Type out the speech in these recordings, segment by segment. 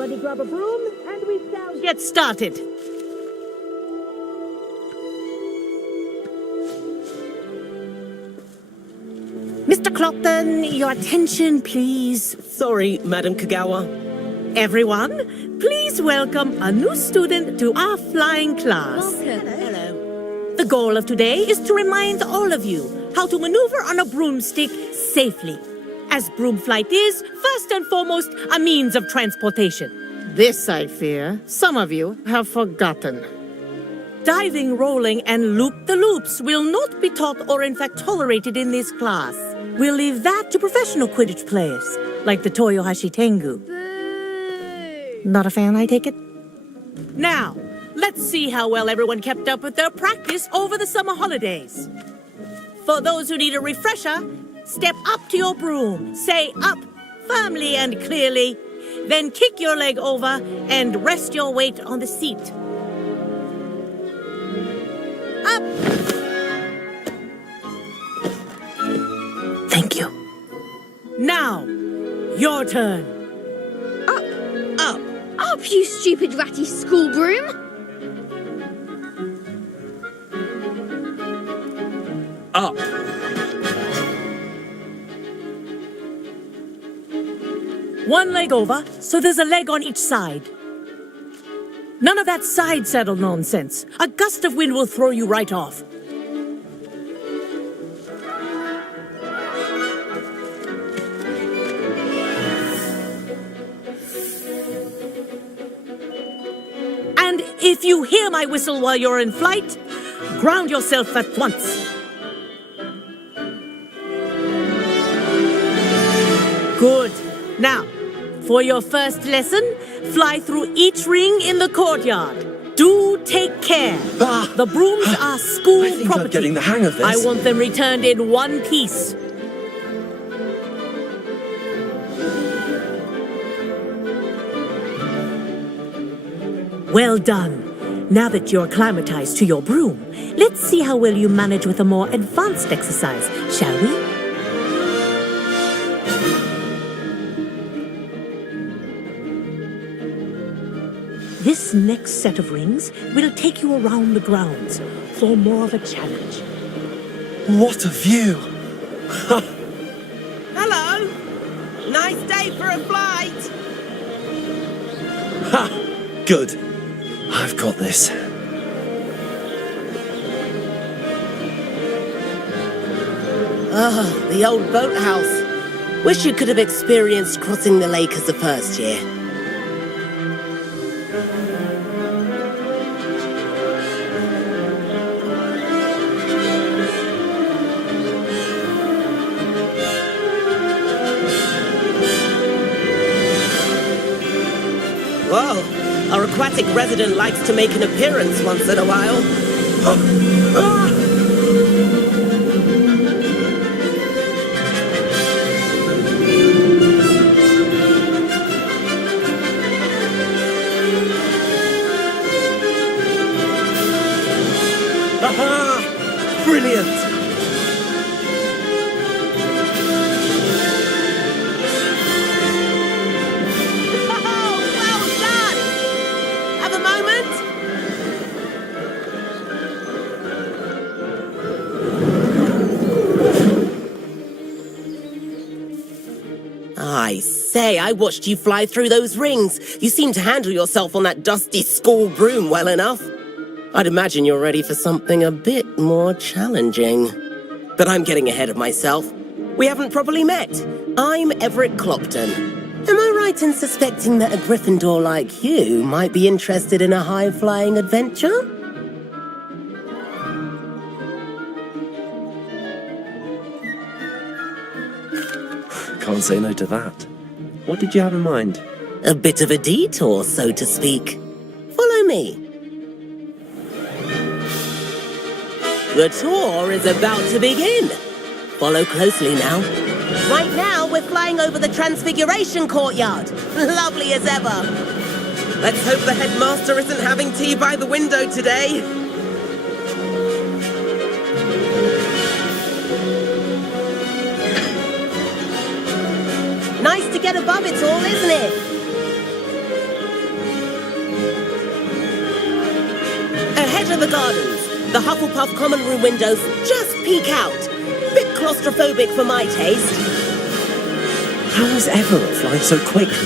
Everybody grab a broom, and we shall get started. Mr. Clopton, your attention, please. Sorry, Madam Kagawa. Everyone, please welcome a new student to our flying class. Welcome. Hello. The goal of today is to remind all of you how to maneuver on a broomstick safely, as broom flight is, first and foremost, a means of transportation. This, I fear, some of you have forgotten. Diving, rolling, and loop-the-loops will not be taught or in fact tolerated in this class. We'll leave that to professional Quidditch players, like the Toyohashi Tengu. Boo! Not a fan, I take it? Now, let's see how well everyone kept up with their practice over the summer holidays. For those who need a refresher, step up to your broom, say up firmly and clearly, then kick your leg over and rest your weight on the seat. Up! Thank you. Now, your turn. Up! Up, you stupid ratty school broom! Up. One leg over, so there's a leg on each side. None of that side saddle nonsense. A gust of wind will throw you right off. And if you hear my whistle while you're in flight, ground yourself at once. Good. Now, for your first lesson, fly through each ring in the courtyard. Do take care. The brooms are school I think property. I'm getting the hang of this. I want them returned in one piece. Well done. Now that you're acclimatized to your broom, let's see how well you manage with a more advanced exercise, shall we? This next set of rings will take you around the grounds for more of a challenge. What a view! Hello! Nice day for a flight! Ha! Good. I've got this. Oh, the old boathouse. Wish you could have experienced crossing the lake as the first year. Whoa, our aquatic resident likes to make an appearance once in a while. Aha! Brilliant! I say, I watched you fly through those rings. You seem to handle yourself on that dusty school broom well enough. I'd imagine you're ready for something a bit more challenging. But I'm getting ahead of myself. We haven't properly met. I'm Everett Clopton. Am I right in suspecting that a Gryffindor like you might be interested in a high-flying adventure? Can't say no to that. What did you have in mind? A bit of a detour, so to speak. Follow me. The tour is about to begin. Follow closely now. Right now, we're flying over the Transfiguration Courtyard. Lovely as ever. Let's hope the headmaster isn't having tea by the window today. Nice to get above it all, isn't it? Measure the gardens. The Hufflepuff common room windows just peek out. Bit claustrophobic for my taste. How is Everett flying so quickly?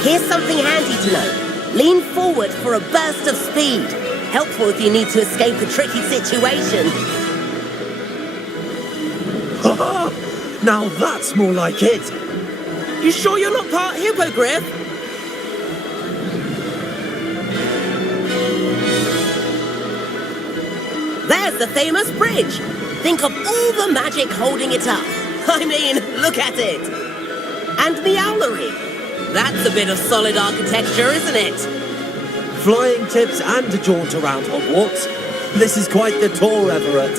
Here's something handy to know. Lean forward for a burst of speed. Helpful if you need to escape a tricky situation. Now that's more like it. You sure you're not part hippogriff? There's the famous bridge. Think of all the magic holding it up. I mean, look at it. And the owlery. That's a bit of solid architecture, isn't it? Flying tips and a jaunt around Hogwarts. This is quite the tour, Everett.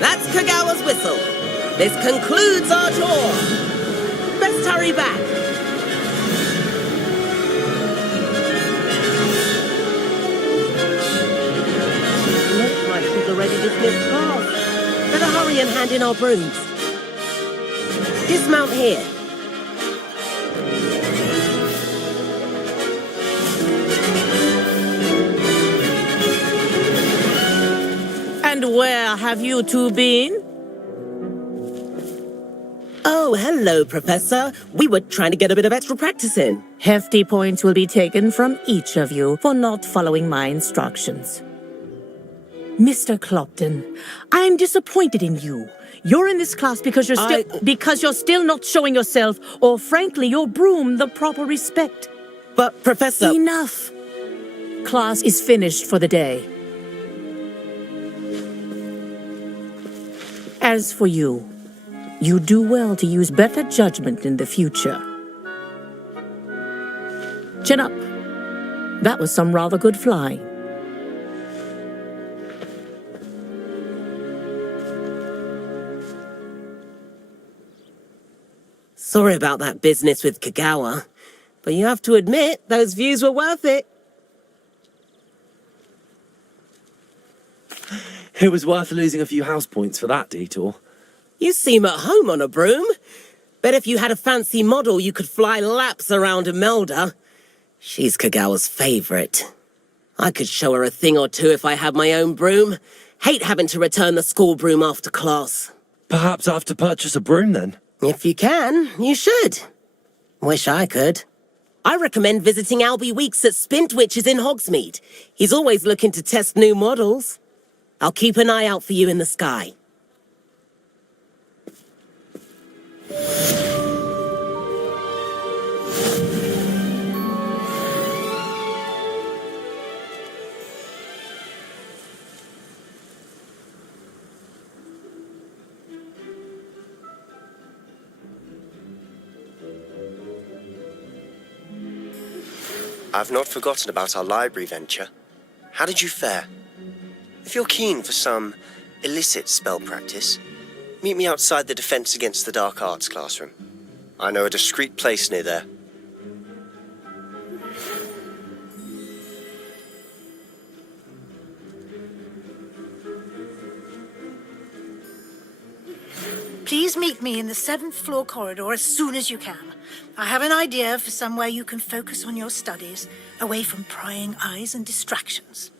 That's Kagawa's whistle. This concludes our tour. Best hurry back. Looks like she's already dismissed class. Better hurry and hand in our brooms. Dismount here. And where have you two been? Oh, hello, Professor. We were trying to get a bit of extra practice in. Hefty points will be taken from each of you for not following my instructions. Mr. Clopton, I'm disappointed in you. You're in this class because you're still not showing yourself, or frankly, your broom the proper respect. But, Professor... Enough. Class is finished for the day. As for you, you do well to use better judgment in the future. Chin up. That was some rather good flying. Sorry about that business with Kagawa, but you have to admit those views were worth it. It was worth losing a few house points for that detour. You seem at home on a broom. Bet if you had a fancy model, you could fly laps around Imelda. She's Kagawa's favorite. I could show her a thing or two if I had my own broom. Hate having to return the school broom after class. Perhaps I have to purchase a broom then. If you can, you should. Wish I could. I recommend visiting Albie Weeks at Spintwitches in Hogsmeade. He's always looking to test new models. I'll keep an eye out for you in the sky. I've not forgotten about our library venture. How did you fare? If you're keen for some illicit spell practice, meet me outside the Defense Against the Dark Arts classroom. I know a discreet place near there. Please meet me in the 7th floor corridor as soon as you can. I have an idea for somewhere you can focus on your studies, away from prying eyes and distractions.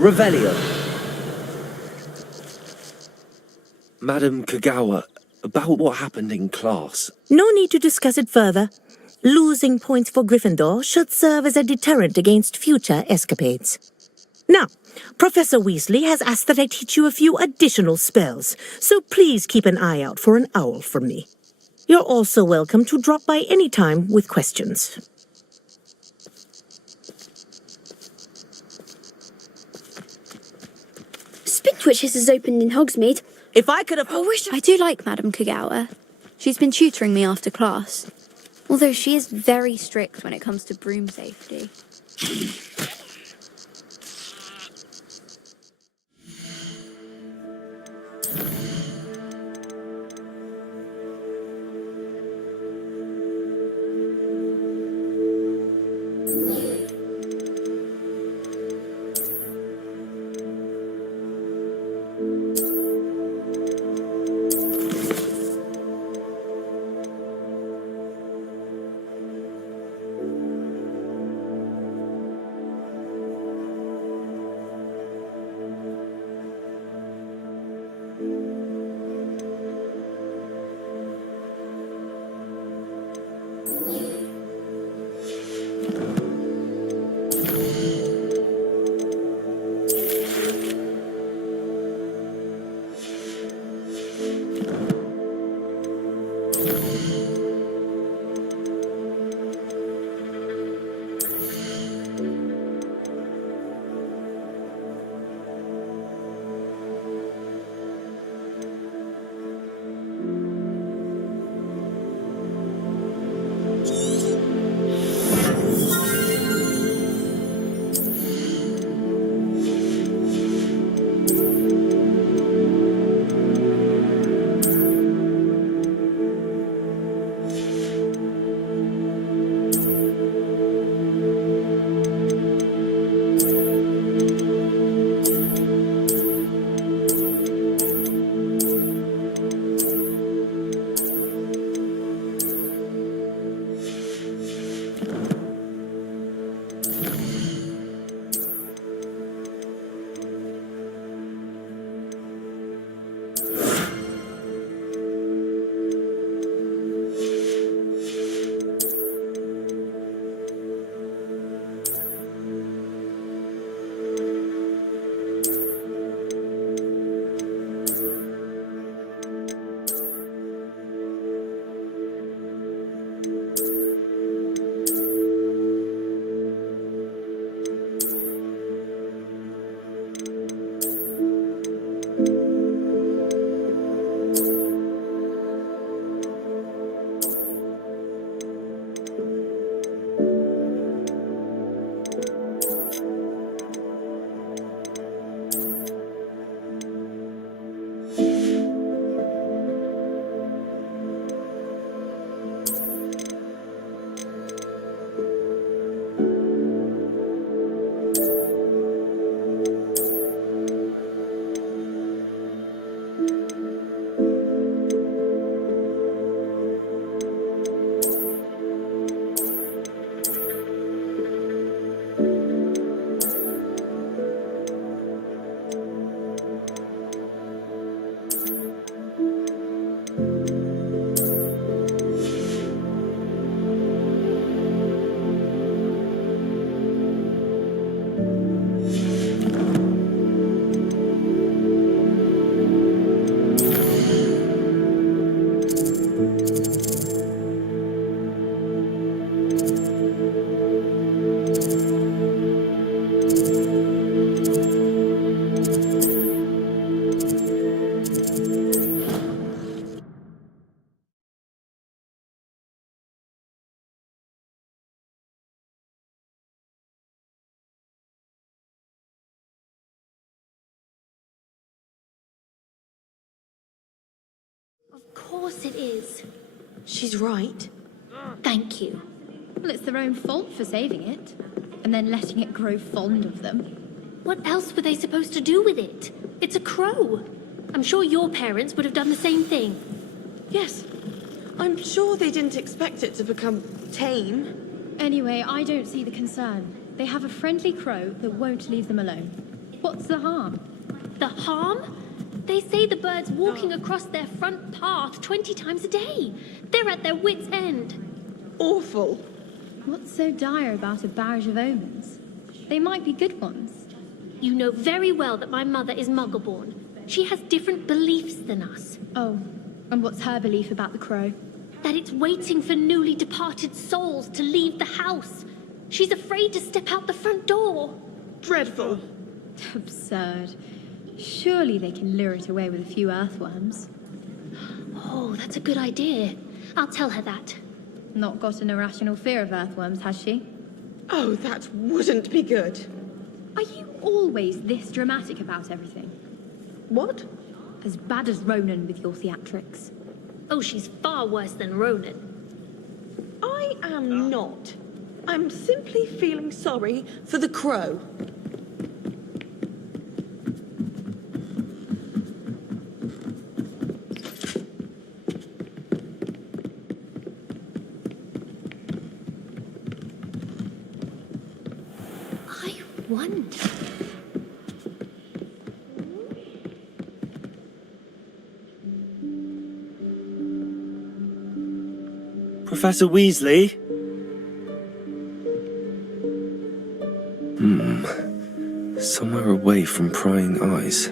Revelio. Madam Kagawa, about what happened in class. No need to discuss it further. Losing points for Gryffindor should serve as a deterrent against future escapades. Now, Professor Weasley has asked that I teach you a few additional spells, so please keep an eye out for an owl from me. You're also welcome to drop by any time with questions. Spintwitches is opened in Hogsmeade. If I could have... I do like Madame Kagawa. She's been tutoring me after class. Although she is very strict when it comes to broom safety. Of course it is. She's right. Thank you. Well, it's their own fault for saving it, and then letting it grow fond of them. What else were they supposed to do with it? It's a crow. I'm sure your parents would have done the same thing. Yes. I'm sure they didn't expect it to become tame. Anyway, I don't see the concern. They have a friendly crow that won't leave them alone. What's the harm? The harm? They say the birds walking across their front path 20 times a day. They're at their wits' end. Awful. What's so dire about a barrage of omens? They might be good ones. You know very well that my mother is Muggle-born. She has different beliefs than us. Oh, and what's her belief about the crow? That it's waiting for newly departed souls to leave the house. She's afraid to step out the front door. Dreadful. Absurd. Surely they can lure it away with a few earthworms. Oh, that's a good idea. I'll tell her that. Not got an irrational fear of earthworms, has she? Oh, that wouldn't be good. Are you always this dramatic about everything? What? As bad as Ronan with your theatrics. Oh, she's far worse than Ronan. I am not. I'm simply feeling sorry for the crow. I wonder... Professor Weasley? Somewhere away from prying eyes.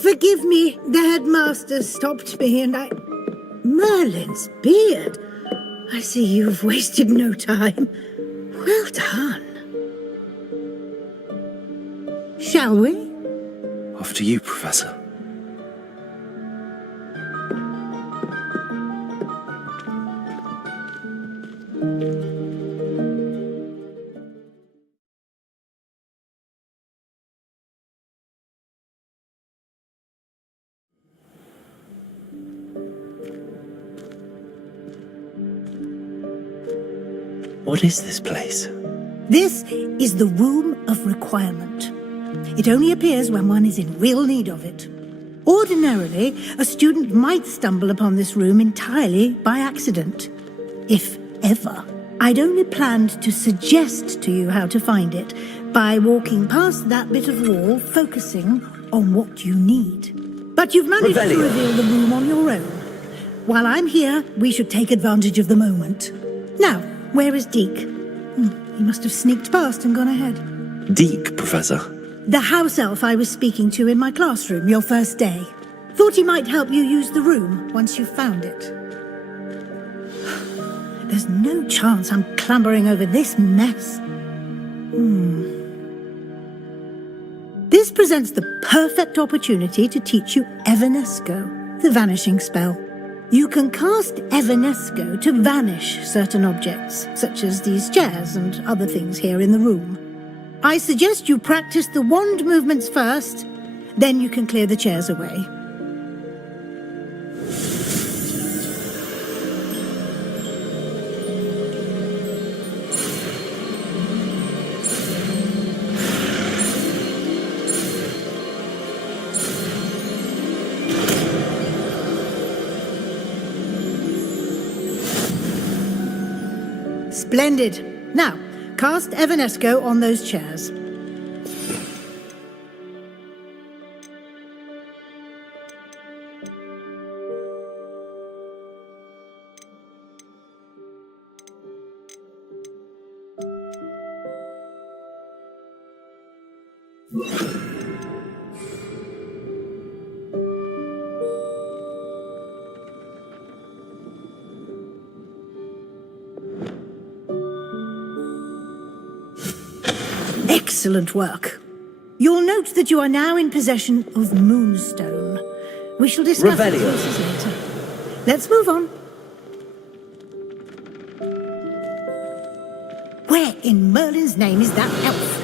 Forgive me, the headmaster stopped me and I... Merlin's beard. I see you've wasted no time. Well done. Shall we? After you, Professor. What is this place? This is the Room of Requirement. It only appears when one is in real need of it. Ordinarily, a student might stumble upon this room entirely by accident. If ever. I'd only planned to suggest to you how to find it by walking past that bit of wall, focusing on what you need. But you've managed to reveal the room on your own. While I'm here, we should take advantage of the moment. Now, where is Deke? He must have sneaked past and gone ahead. Deke, Professor. The house elf I was speaking to in my classroom your first day. Thought he might help you use the room once you found it. There's no chance I'm clambering over this mess. This presents the perfect opportunity to teach you Evanesco, the vanishing spell. You can cast Evanesco to vanish certain objects, such as these chairs and other things here in the room. I suggest you practice the wand movements first, then you can clear the chairs away. Splendid. Now, cast Evanesco on those chairs. Excellent work. You'll note that you are now in possession of Moonstone. We shall discuss the process later. Let's move on. Where in Merlin's name is that elf?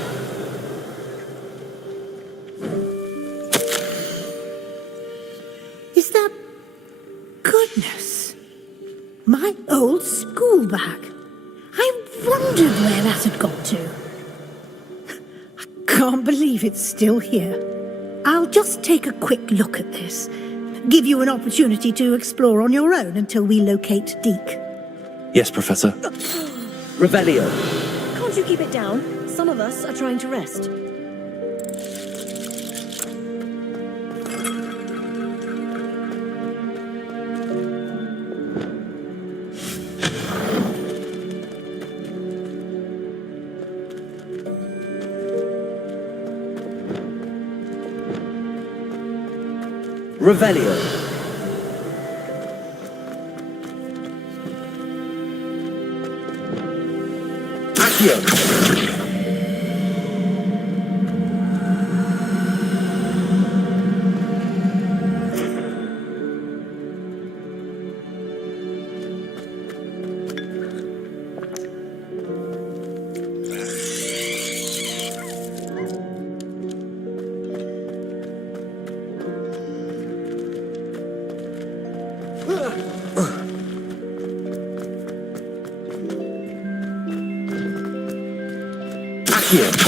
Is that... Goodness. My old school bag. wondered where that had got to. I can't believe it's still here. I'll just take a quick look at this. Give you an opportunity to explore on your own until we locate Deke. Yes, Professor. Revelio. Can't you keep it down? Some of us are trying to rest. Revelio. Accio. Accio.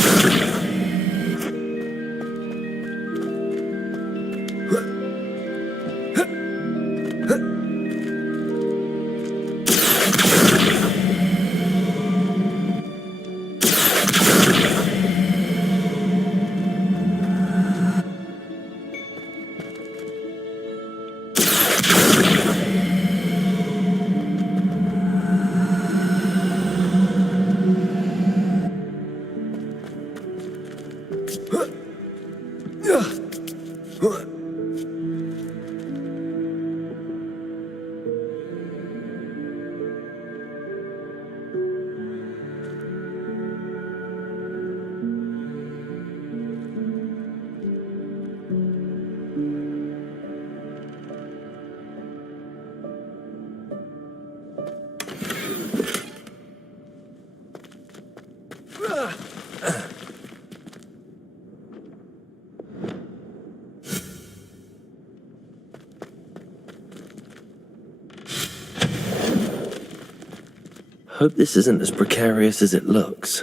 Hope this isn't as precarious as it looks.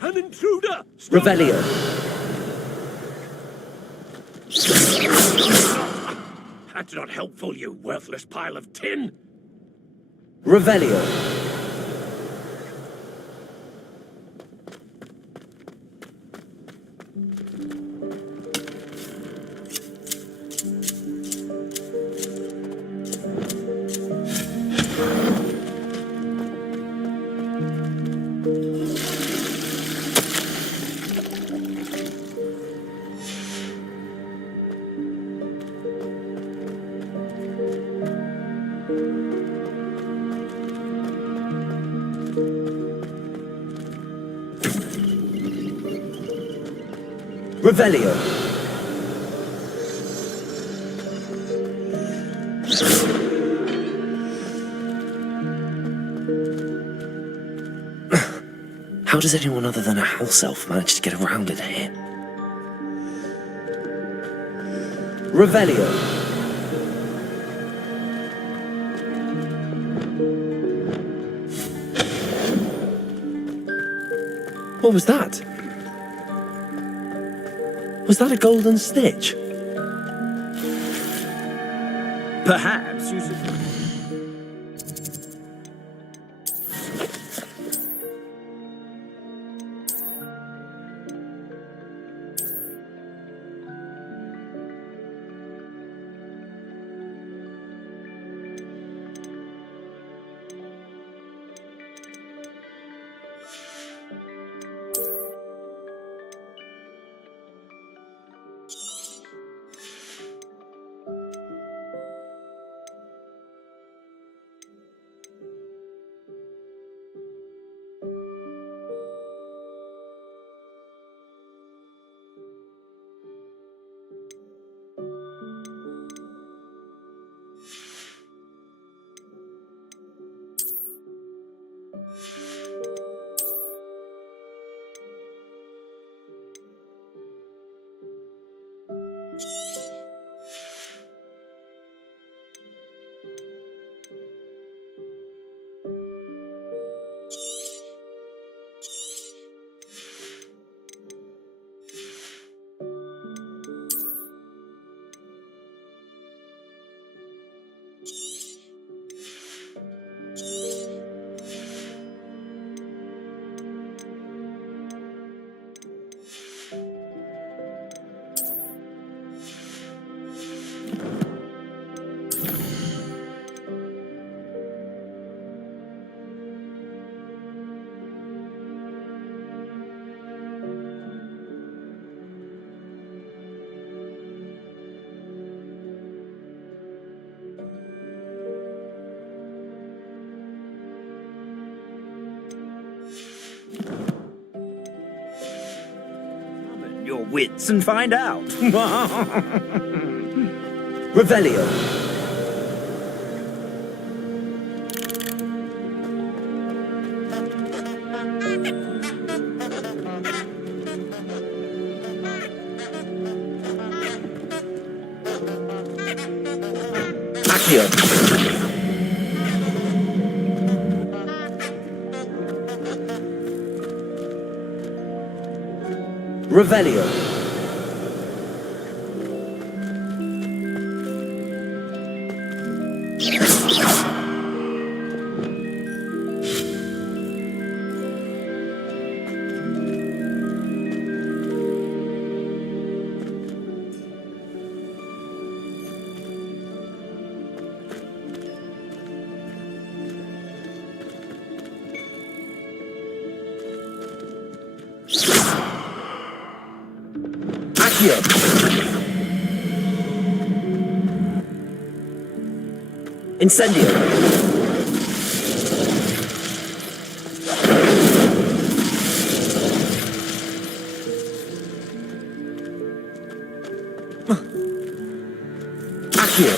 An intruder! Revelio. That's not helpful, you worthless pile of tin! Revelio. Revelio. How does anyone other than a house elf manage to get around in here? Revelio. What was that? Was that a golden stitch? Perhaps you should... wits and find out. Revelio. Accio. Revelio. Accio. Incendio. Accio.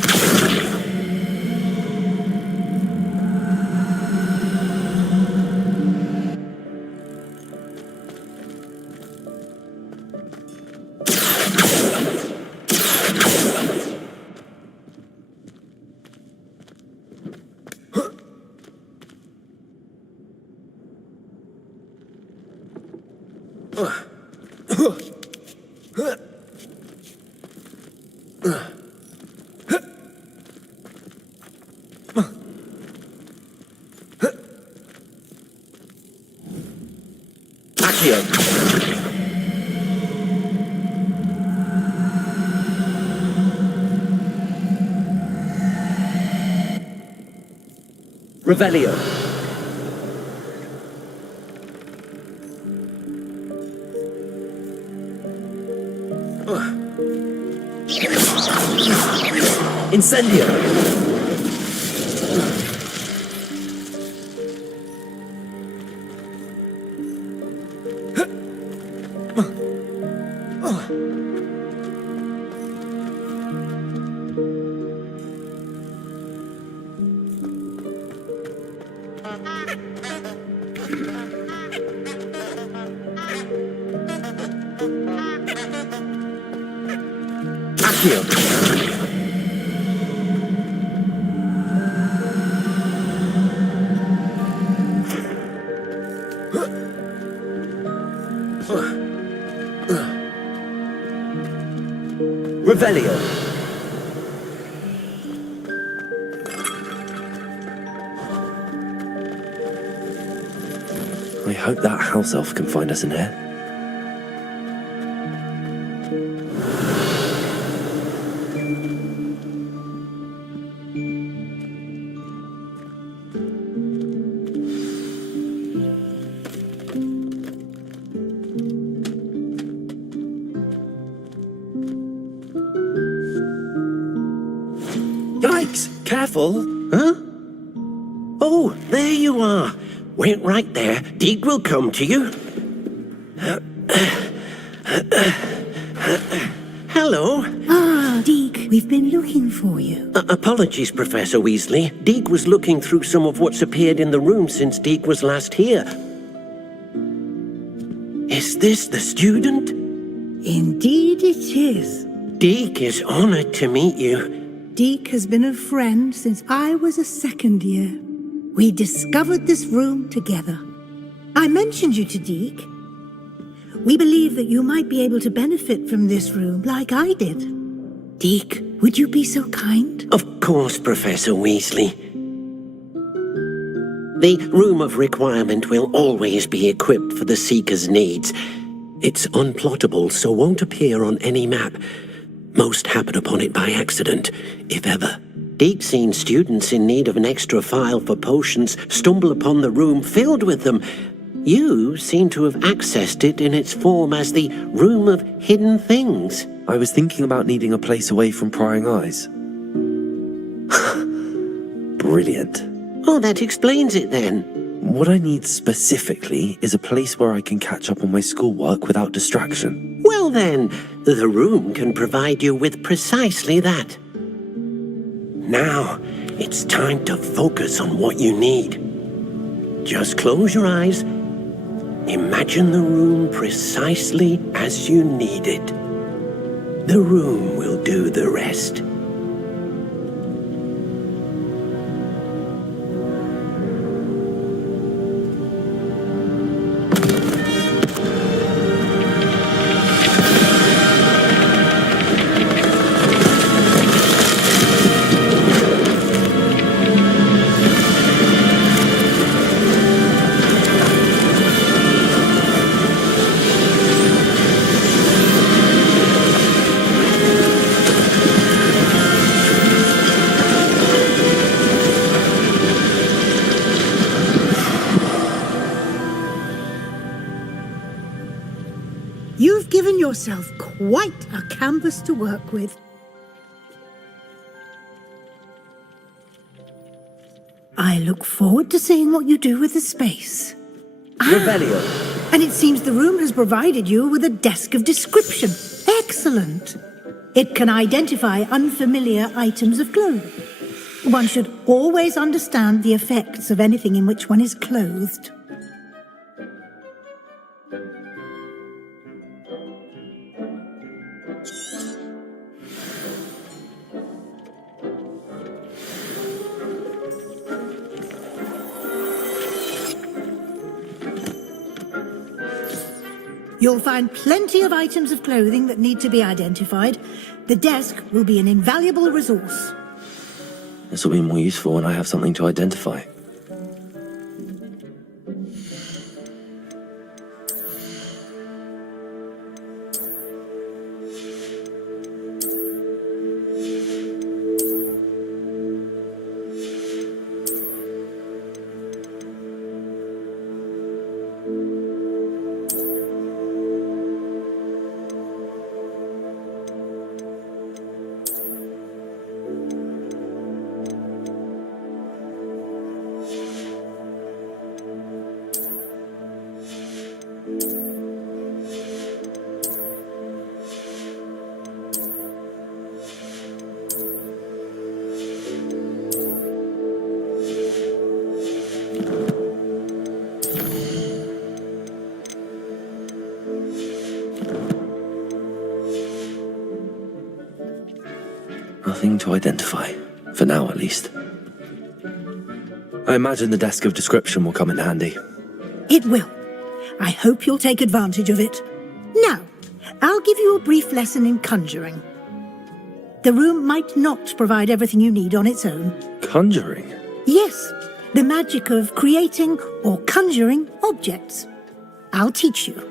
Accio. Revelio. Incendio. Accio. Revelio. I hope that house elf can find us in here. Yikes! Careful! Huh? Oh, there you are. Wait right there. Deek will come to you. Hello. Ah, Deke, we've been looking for you. Apologies, Professor Weasley. Deek was looking through some of what's appeared in the room since Deek was last here. Is this the student? Indeed it is. Deek is honored to meet you. Deke has been a friend since I was a second year. We discovered this room together. I mentioned you to Deke. We believe that you might be able to benefit from this room like I did. Deke, would you be so kind? Of course, Professor Weasley. The Room of Requirement will always be equipped for the Seeker's needs. It's unplottable, so won't appear on any map. Most happen upon it by accident, if ever. Deke's seen students in need of an extra file for potions stumble upon the room filled with them. You seem to have accessed it in its form as the Room of Hidden Things. I was thinking about needing a place away from prying eyes. Brilliant. Oh, that explains it then. What I need specifically is a place where I can catch up on my schoolwork without distraction. Well then, the room can provide you with precisely that. Now, it's time to focus on what you need. Just close your eyes. Imagine the room precisely as you need it. The room will do the rest. You've given yourself quite a canvas to work with. I look forward to seeing what you do with the space. Revelio. And it seems the room has provided you with a desk of description. Excellent. It can identify unfamiliar items of clothing. One should always understand the effects of anything in which one is clothed. You'll find plenty of items of clothing that need to be identified. The desk will be an invaluable resource. This will be more useful when I have something to identify. Nothing to identify, for now at least. I imagine the desk of description will come in handy. It will. I hope you'll take advantage of it. Now, I'll give you a brief lesson in conjuring. The room might not provide everything you need on its own. Conjuring? Yes, the magic of creating or conjuring objects. I'll teach you.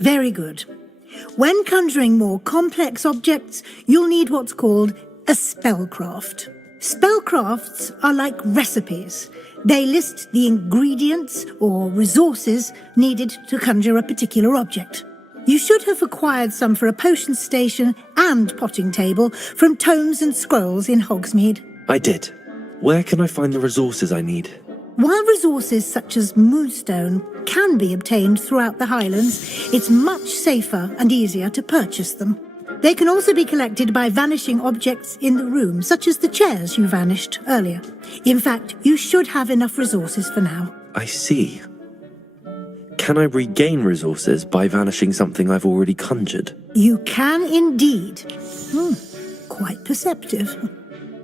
Very good. When conjuring more complex objects, you'll need what's called a spellcraft. Spellcrafts are like recipes. They list the ingredients or resources needed to conjure a particular object. You should have acquired some for a potion station and potting table from tomes and scrolls in Hogsmeade. I did. Where can I find the resources I need? While resources such as moonstone can be obtained throughout the Highlands, it's much safer and easier to purchase them. They can also be collected by vanishing objects in the room, such as the chairs you vanished earlier. In fact, you should have enough resources for now. I see. Can I regain resources by vanishing something I've already conjured? You can indeed. Quite perceptive.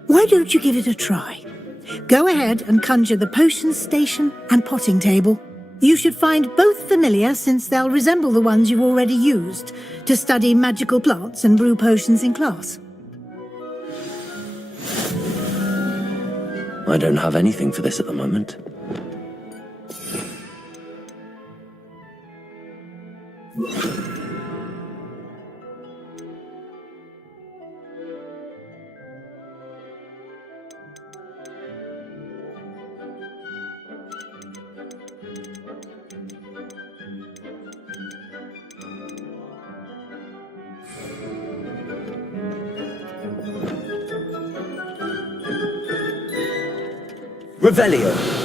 Why don't you give it a try? Go ahead and conjure the potion station and potting table. You should find both familiar, since they'll resemble the ones you've already used to study magical plants and brew potions in class. I don't have anything for this at the moment. Revelio.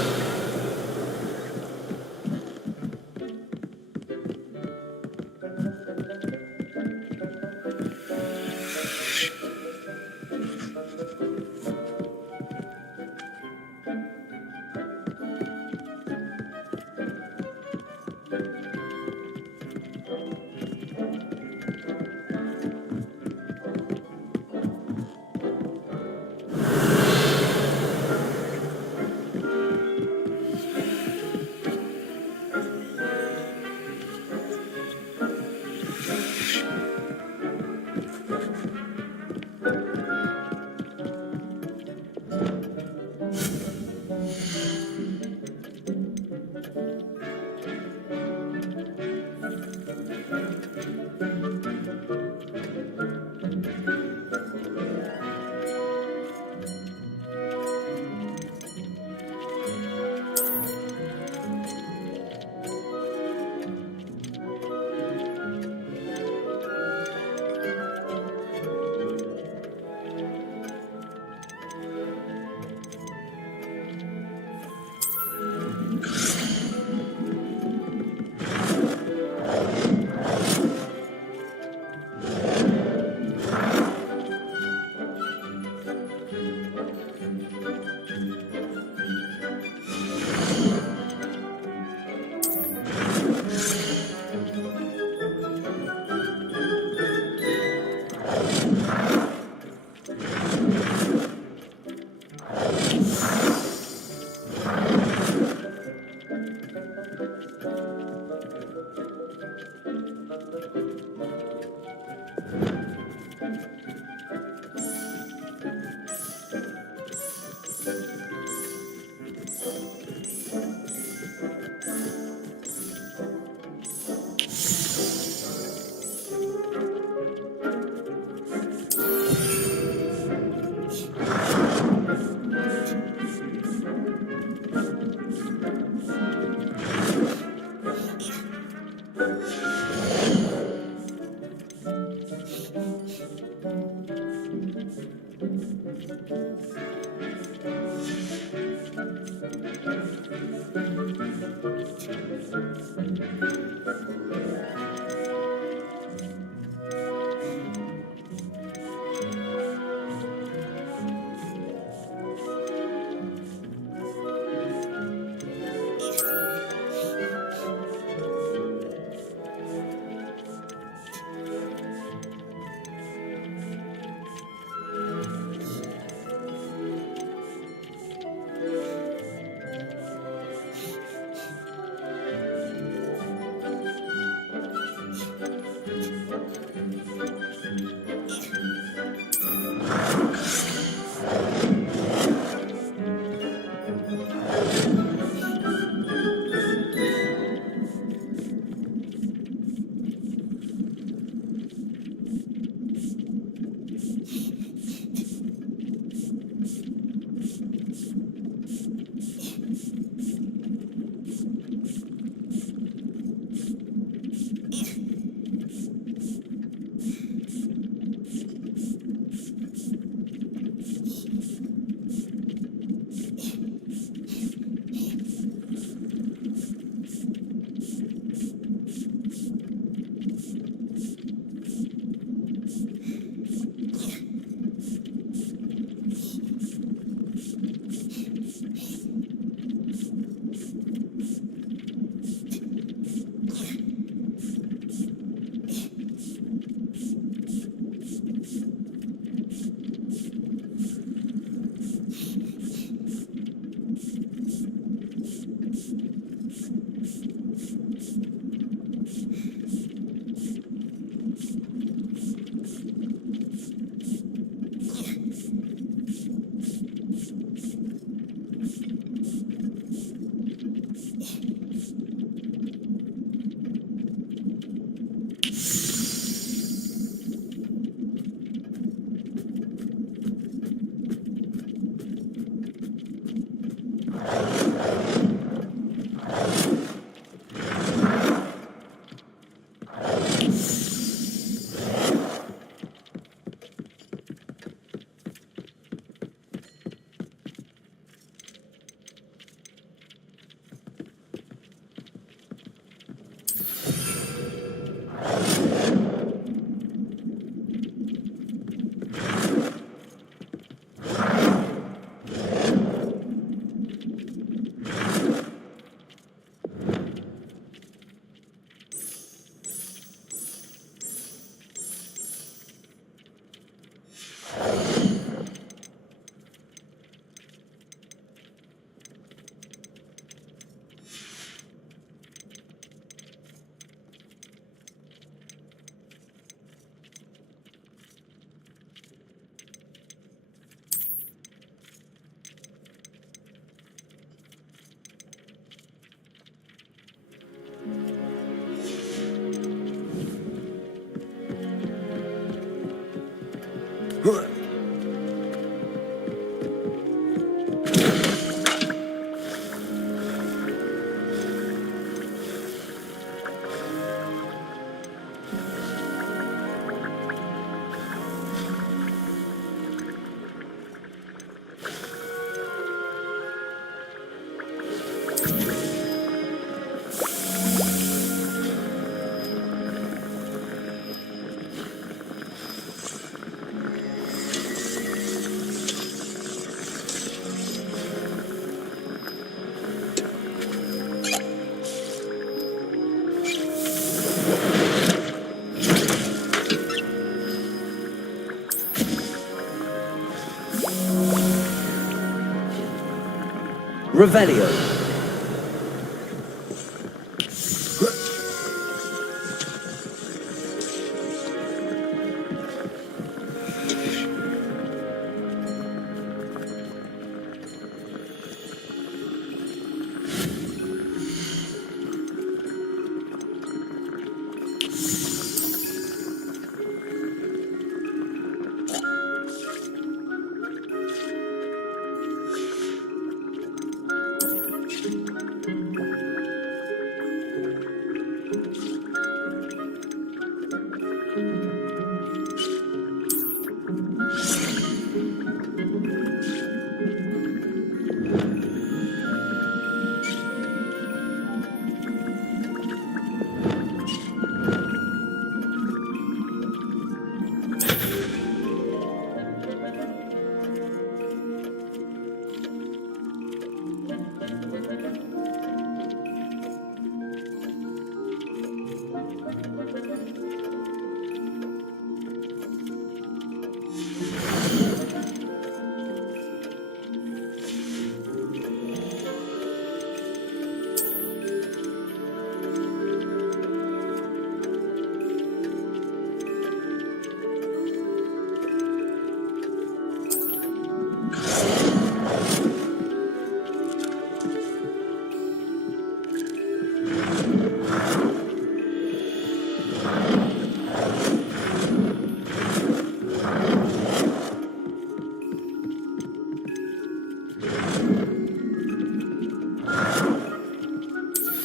Revelio.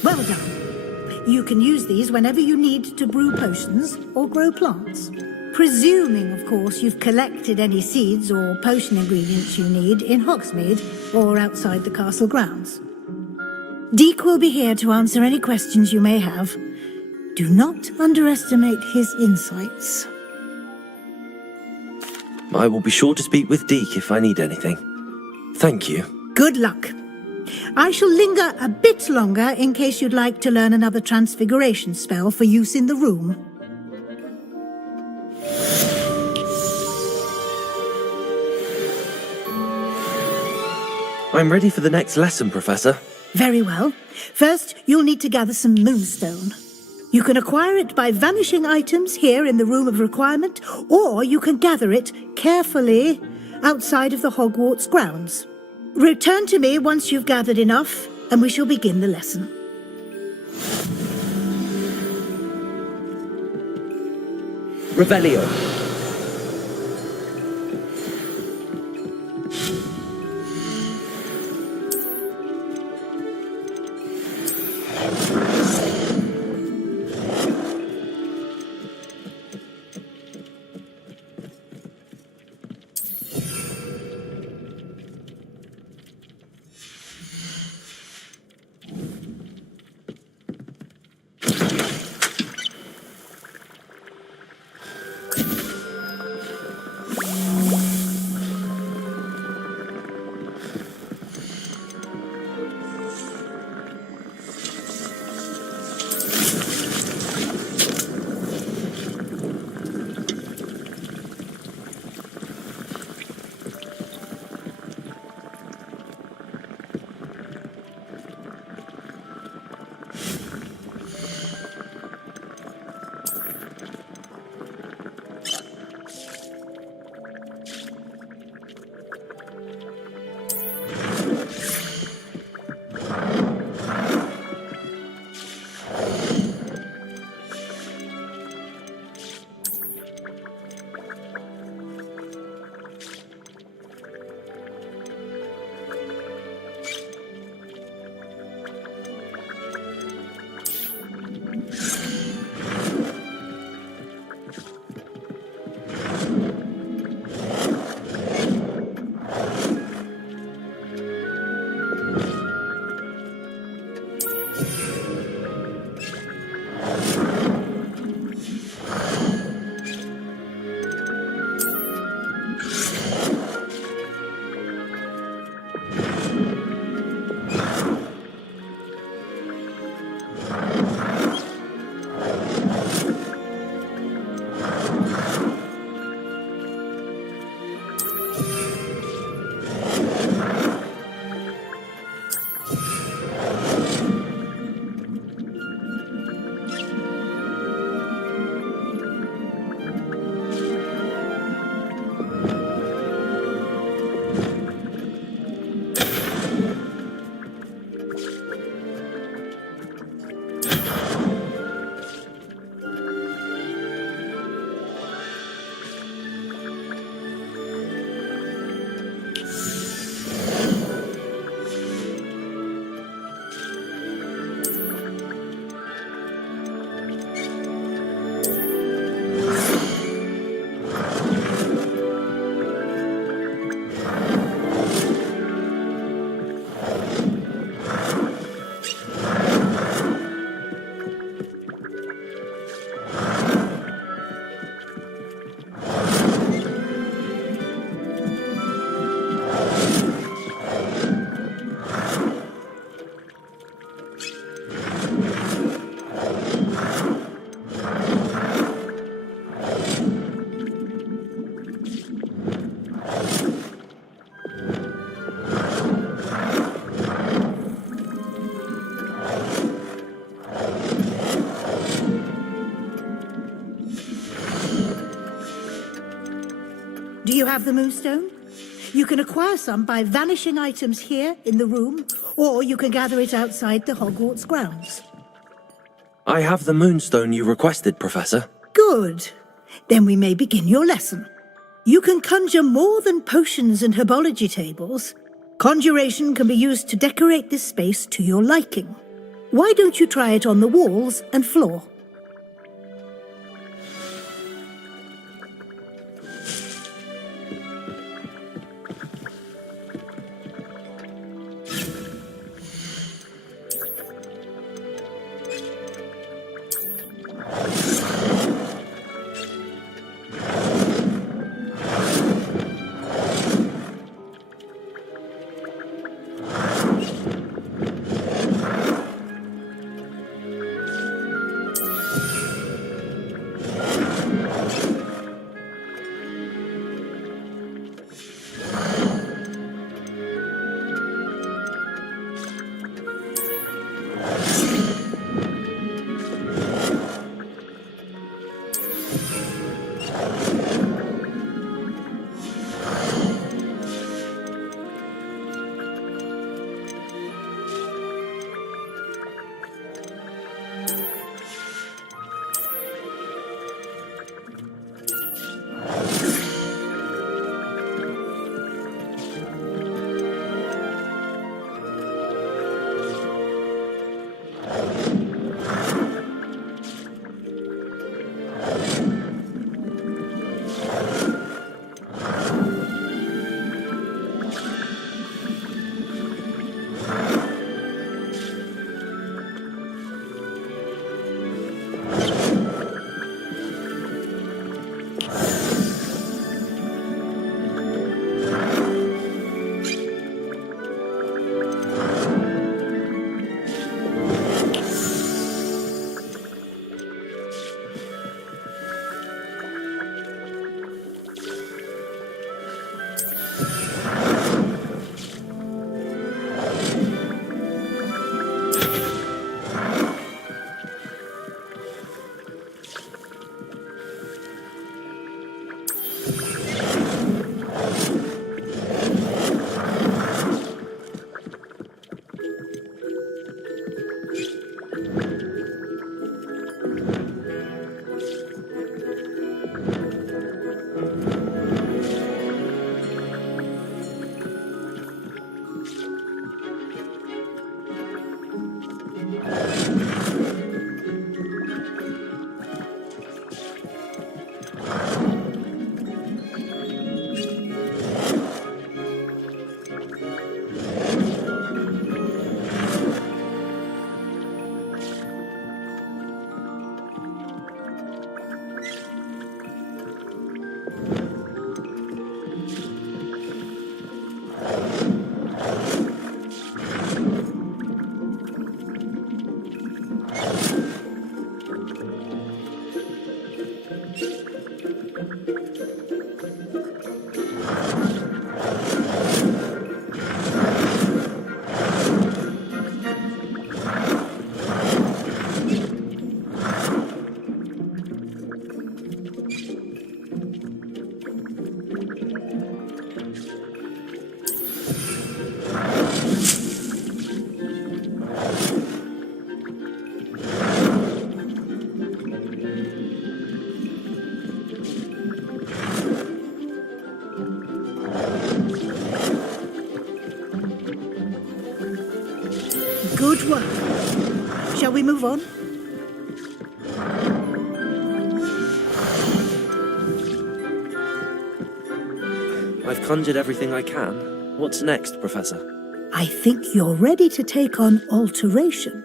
Well done. You can use these whenever you need to brew potions or grow plants. Presuming, of course, you've collected any seeds or potion ingredients you need in Hogsmeade or outside the castle grounds. Deek will be here to answer any questions you may have. Do not underestimate his insights. I will be sure to speak with Deek if I need anything. Thank you. Good luck. I shall linger a bit longer in case you'd like to learn another transfiguration spell for use in the room. I'm ready for the next lesson, Professor. Very well. First, you'll need to gather some moonstone. You can acquire it by vanishing items here in the Room of Requirement, or you can gather it carefully outside of the Hogwarts grounds. Return to me once you've gathered enough, and we shall begin the lesson. Revelio. Do you have the moonstone? You can acquire some by vanishing items here in the room, or you can gather it outside the Hogwarts grounds. I have the moonstone you requested, Professor. Good. Then we may begin your lesson. You can conjure more than potions and herbology tables. Conjuration can be used to decorate this space to your liking. Why don't you try it on the walls and floor? Good work. Shall we move on? I've conjured everything I can. What's next, Professor? I think you're ready to take on alteration.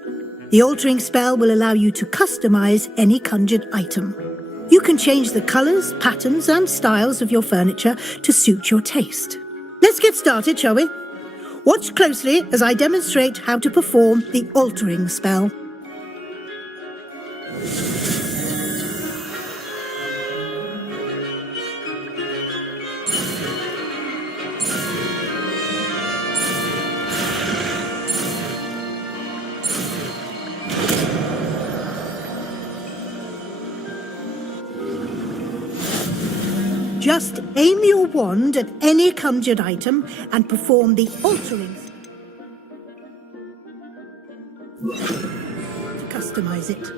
The altering spell will allow you to customize any conjured item. You can change the colors, patterns, and styles of your furniture to suit your taste. Let's get started, shall we? Watch closely as I demonstrate how to perform the altering spell. Just aim your wand at any conjured item and perform the altering to customize it.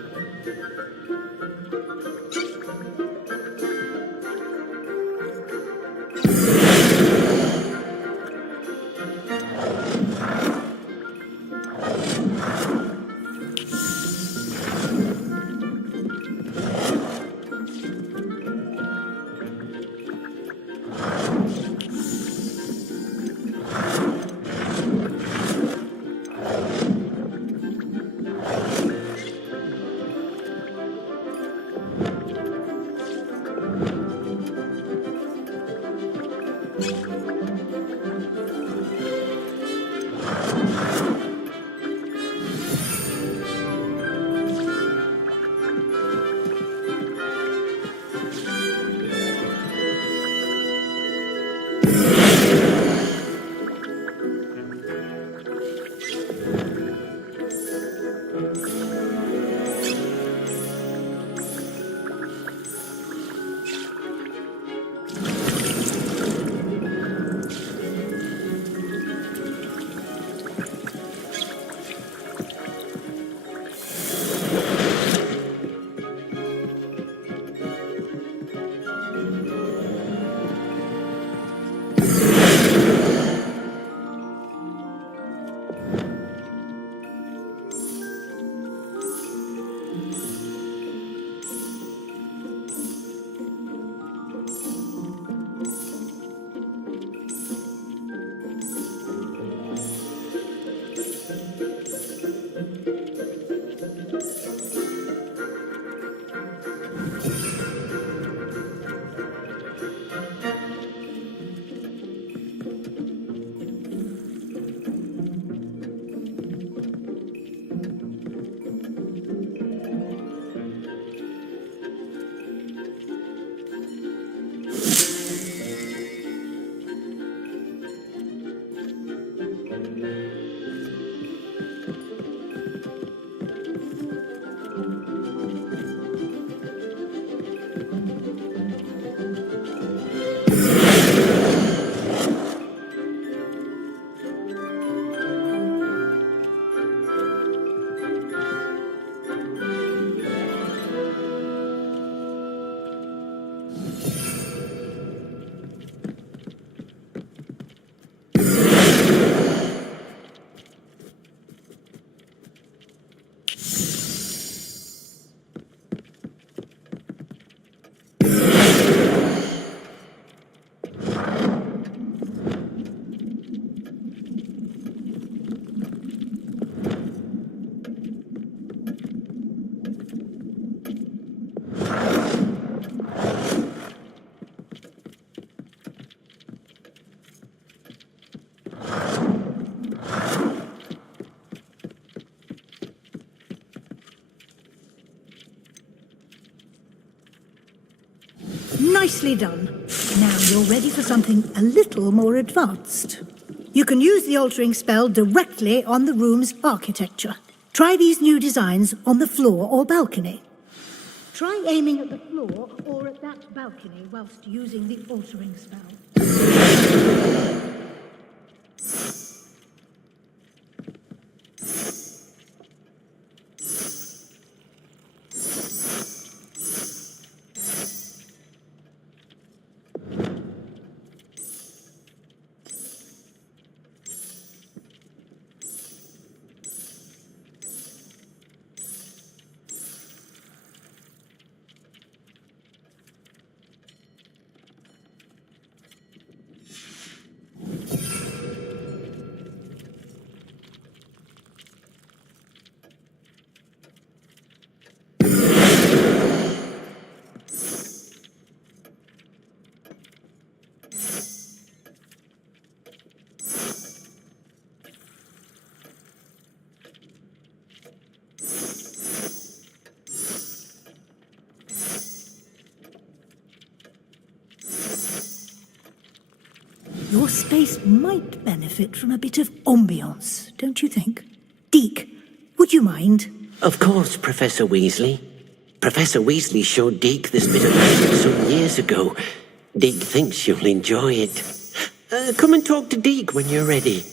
Nicely done. Now you're ready for something a little more advanced. You can use the altering spell directly on the room's architecture. Try these new designs on the floor or balcony. Try aiming at the floor or at that balcony whilst using the altering spell. Your space might benefit from a bit of ambiance, don't you think? Deke, would you mind? Of course, Professor Weasley. Professor Weasley showed Deke this bit of magic some years ago. Deke thinks you'll enjoy it. Come and talk to Deke when you're ready.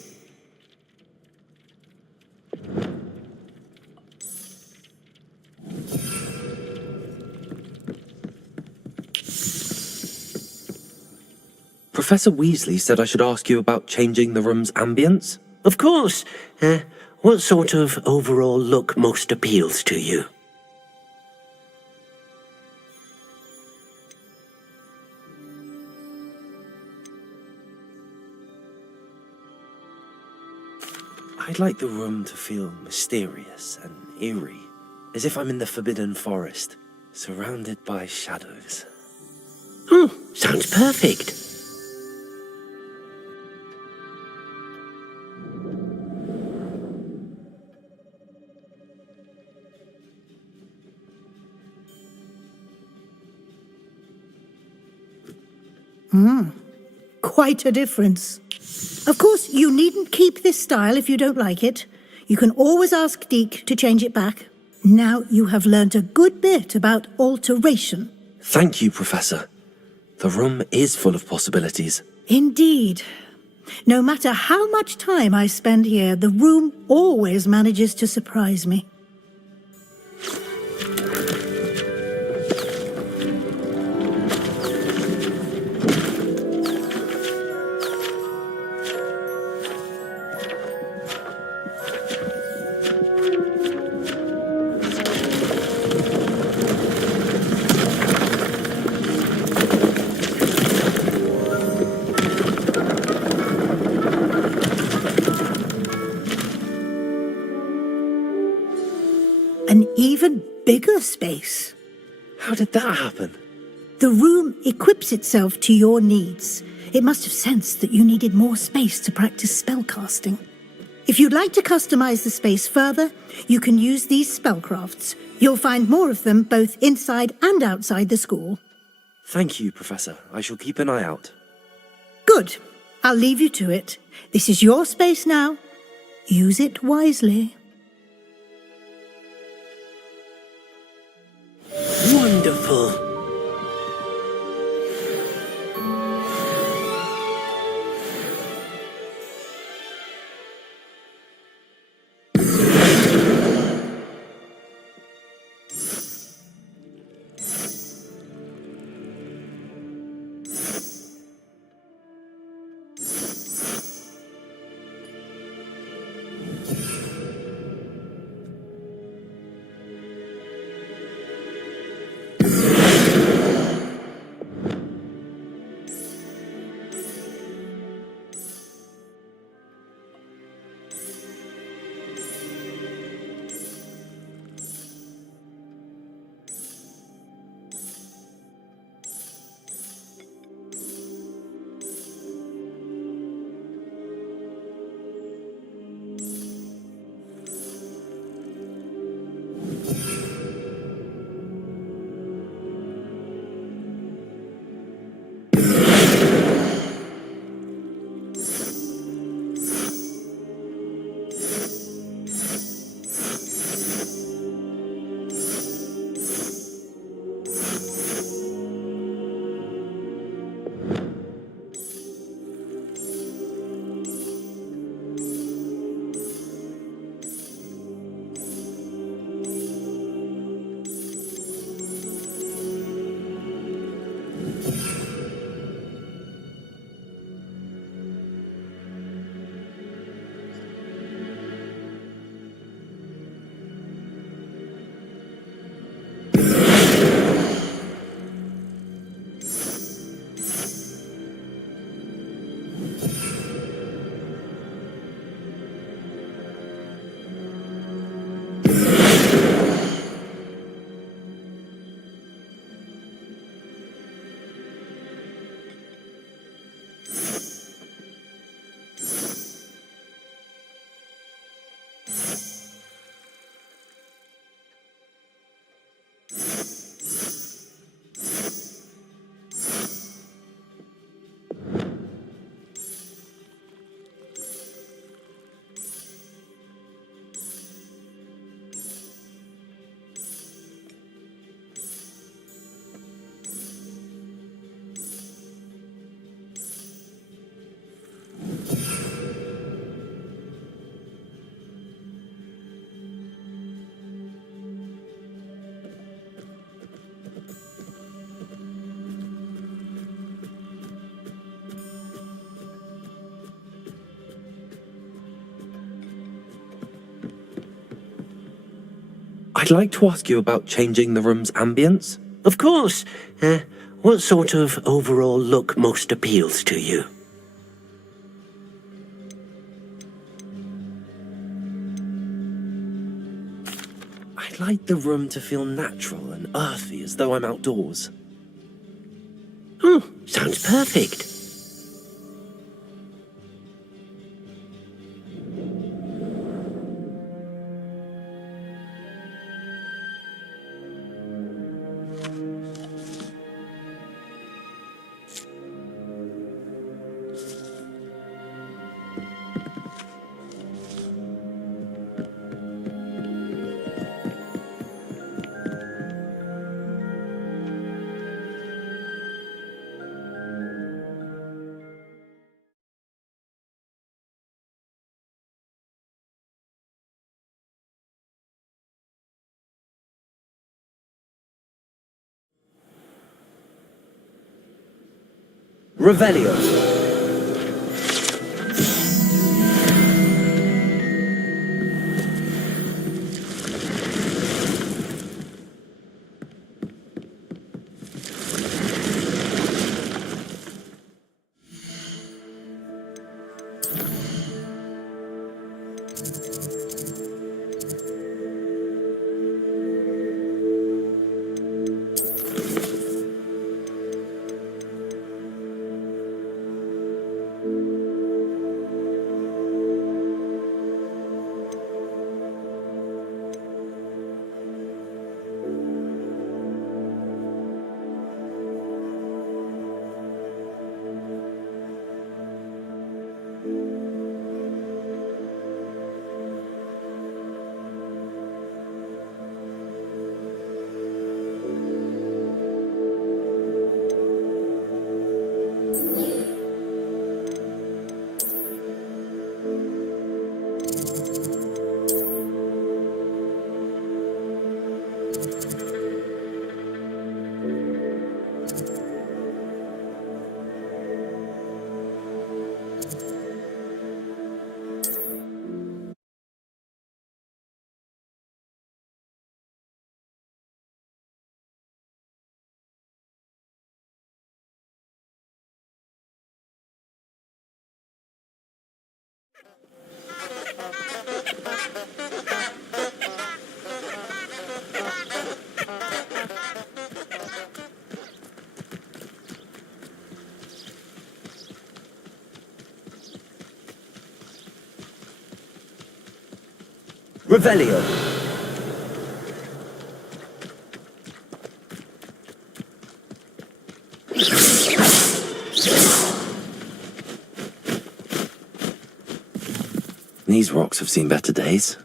Professor Weasley said I should ask you about changing the room's ambience. Of course. What sort of overall look most appeals to you? I'd like the room to feel mysterious and eerie, as if I'm in the Forbidden Forest, surrounded by shadows. Oh, sounds perfect. Quite a difference. Of course, you needn't keep this style if you don't like it. You can always ask Deke to change it back. Now you have learnt a good bit about alteration. Thank you, Professor. The room is full of possibilities. Indeed. No matter how much time I spend here, the room always manages to surprise me. An even bigger space. How did that happen? The room equips itself to your needs. It must have sensed that you needed more space to practice spellcasting. If you'd like to customize the space further, you can use these spellcrafts. You'll find more of them both inside and outside the school. Thank you, Professor. I shall keep an eye out. Good. I'll leave you to it. This is your space now. Use it wisely. Wonderful. I'd like to ask you about changing the room's ambience. Of course. What sort of overall look most appeals to you? I'd like the room to feel natural and earthy, as though I'm outdoors. Oh, sounds perfect. Revelio. Revelio. These rocks have seen better days.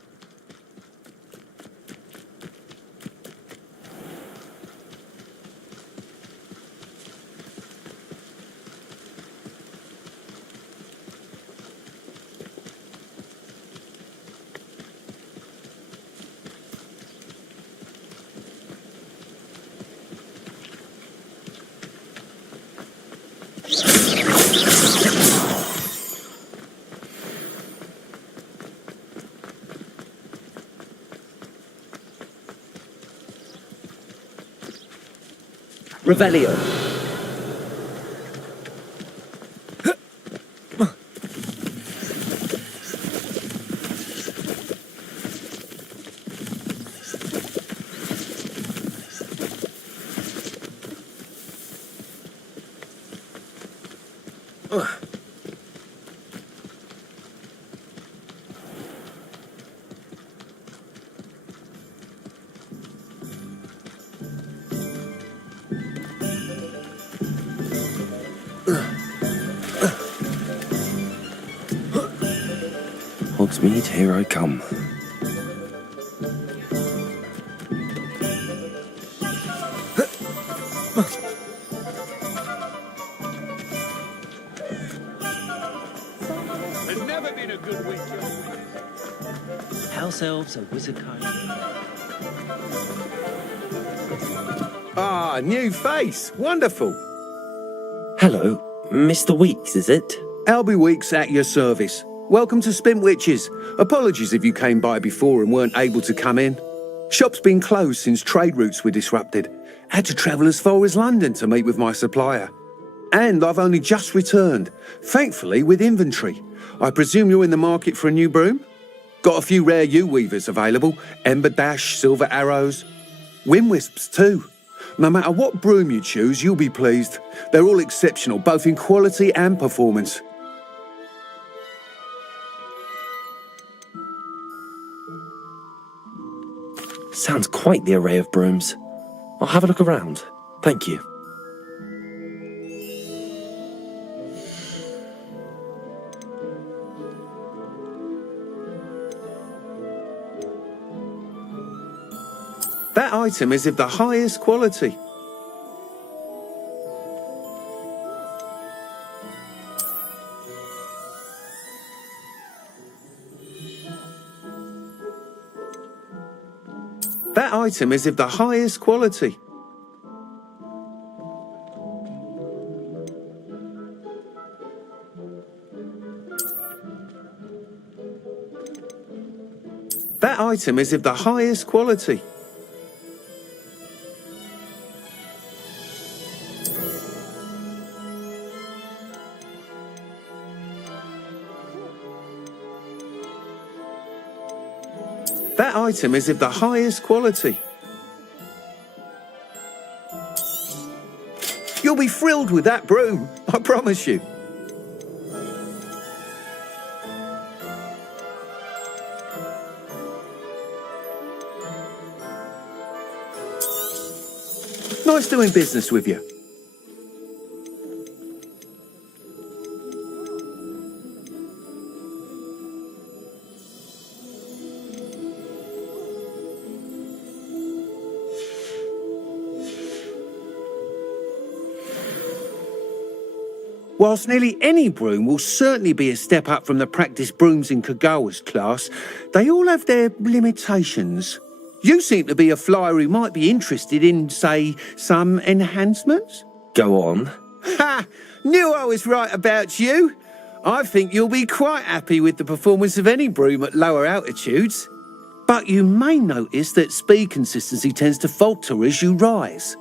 Revelio. Hogsmeade, here I come. There's never been a good week. House elves, a wizard card. Ah, new face. Wonderful. Hello, Mr. Weeks, is it? Albie Weeks at your service. Welcome to Spin Witches. Apologies if you came by before and weren't able to come in. Shop's been closed since trade routes were disrupted. Had to travel as far as London to meet with my supplier. And I've only just returned, thankfully with inventory. I presume you're in the market for a new broom? Got a few rare yew-weavers available, Ember Dash, Silver Arrows. Wind Wisps too. No matter what broom you choose, you'll be pleased. They're all exceptional, both in quality and performance. Sounds quite the array of brooms. I'll have a look around. Thank you. That item is of the highest quality. That item is of the highest quality. That item is of the highest quality. That item is of the highest quality. You'll be thrilled with that broom, I promise you. Nice doing business with you. Whilst nearly any broom will certainly be a step up from the practice brooms in Kagawa's class, they all have their limitations. You seem to be a flyer who might be interested in, say, some enhancements? Go on. Ha! Knew I was right about you. I think you'll be quite happy with the performance of any broom at lower altitudes. But you may notice that speed consistency tends to falter as you rise.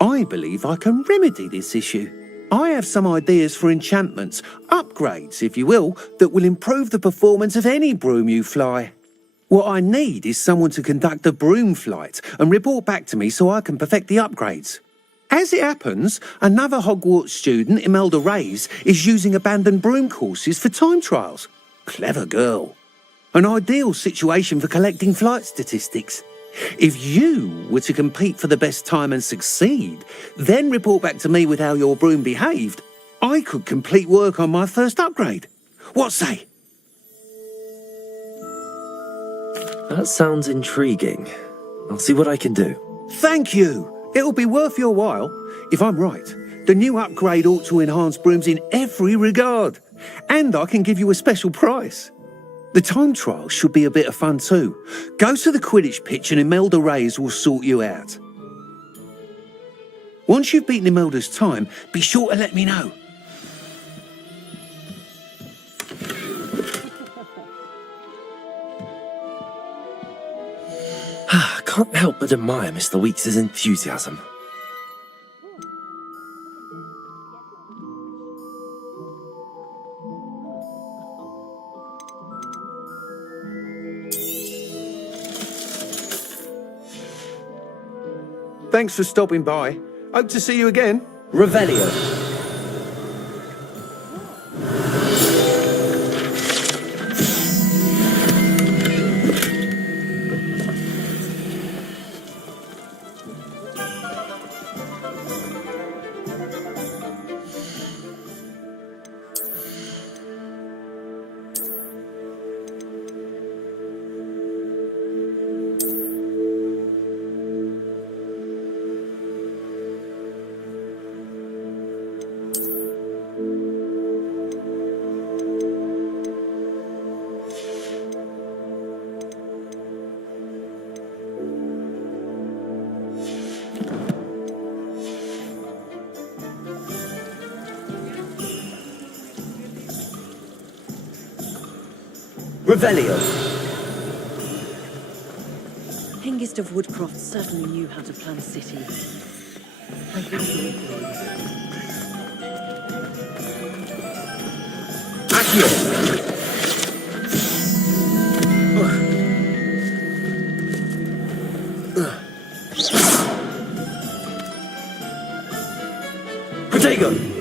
I believe I can remedy this issue. I have some ideas for enchantments, upgrades, if you will, that will improve the performance of any broom you fly. What I need is someone to conduct a broom flight and report back to me so I can perfect the upgrades. As it happens, another Hogwarts student, Imelda Reyes, is using abandoned broom courses for time trials. Clever girl. An ideal situation for collecting flight statistics. If you were to compete for the best time and succeed, then report back to me with how your broom behaved, I could complete work on my first upgrade. What say? That sounds intriguing. I'll see what I can do. Thank you. It'll be worth your while. If I'm right, the new upgrade ought to enhance brooms in every regard. And I can give you a special price. The time trial should be a bit of fun too. Go to the Quidditch pitch and Imelda Reyes will sort you out. Once you've beaten Imelda's time, be sure to let me know. I can't help but admire Mr. Weeks' enthusiasm. Thanks for stopping by. Hope to see you again. Revelio. Hengist youngest of Woodcrofts certainly knew how to plan a city. I think he would believe. Protego!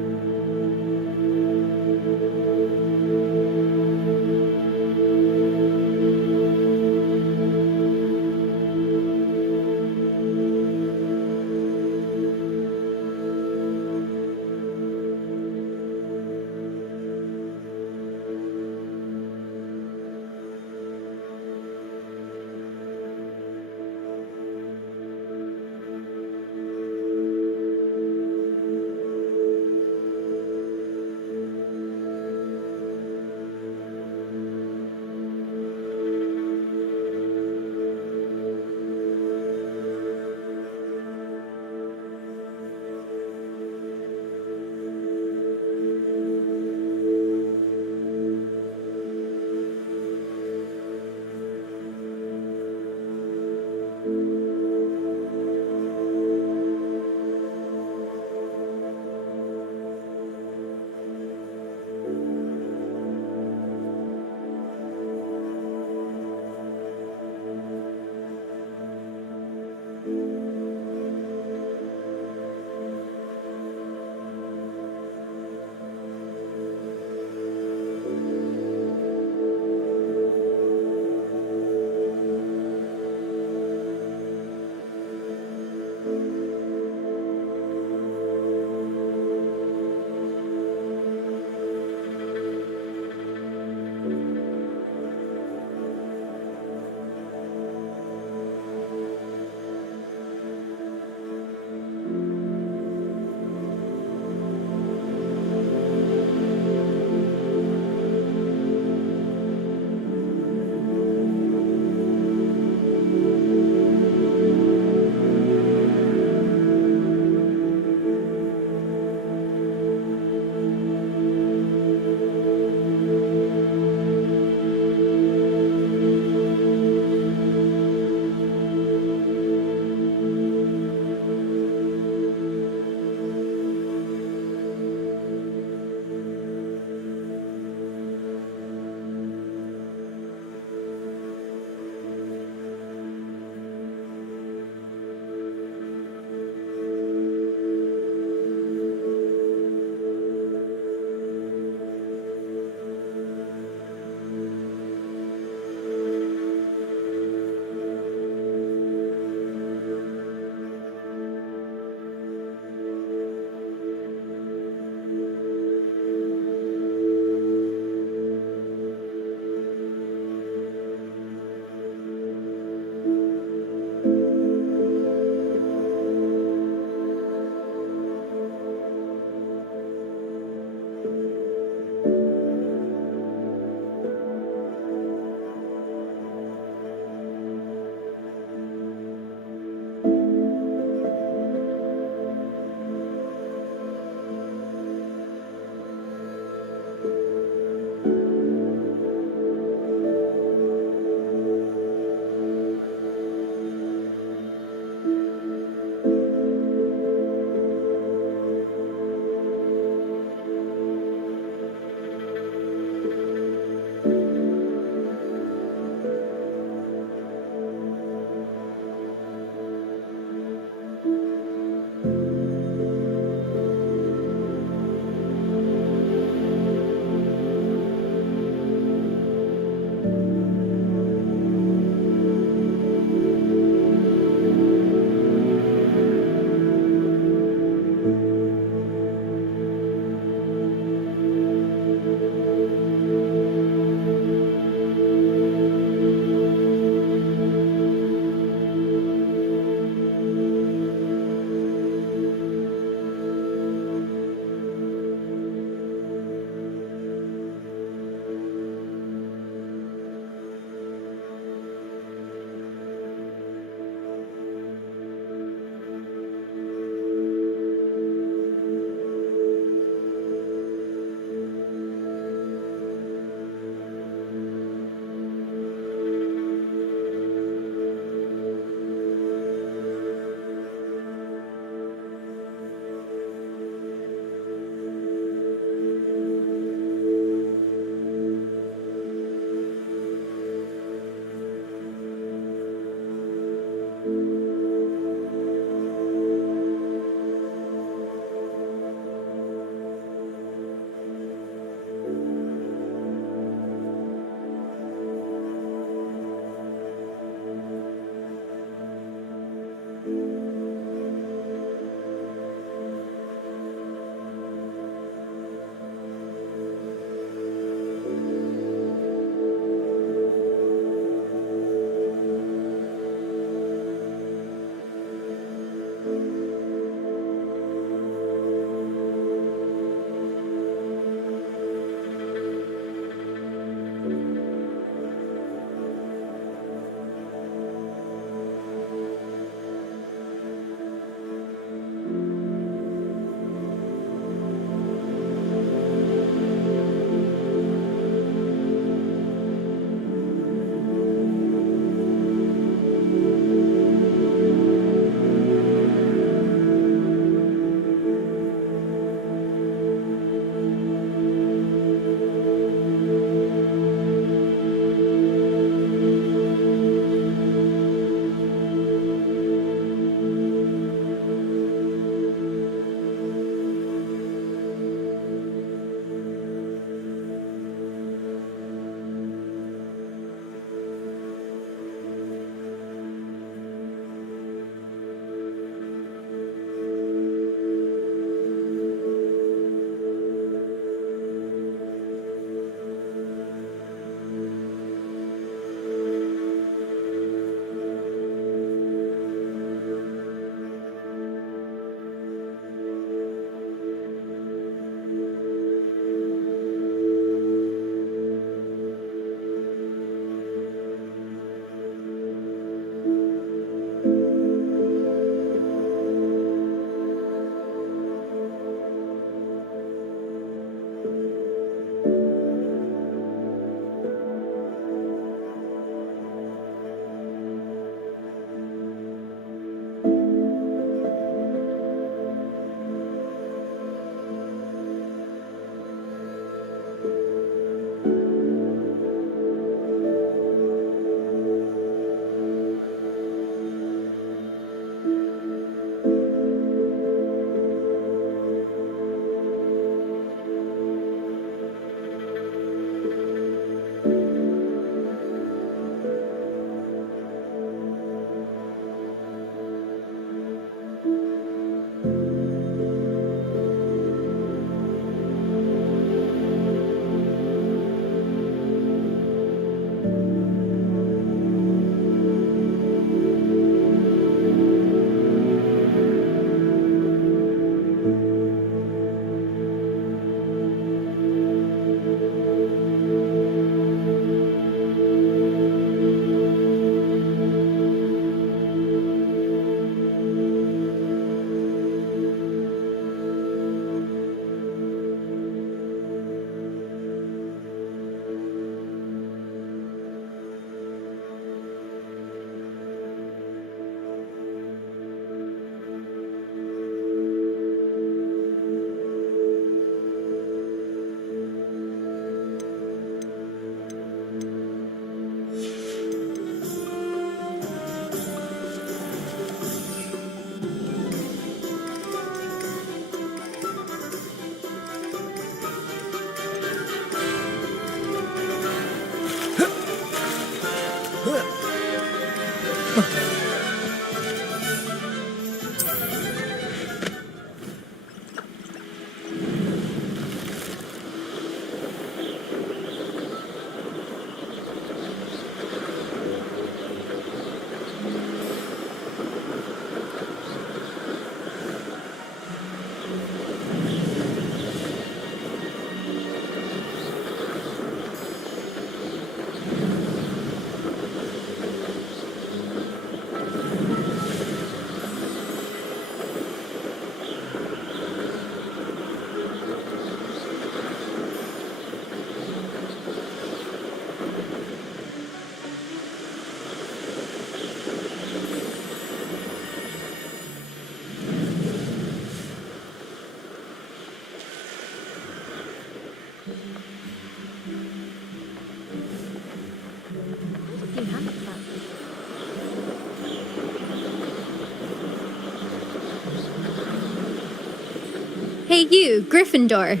Hey you, Gryffindor.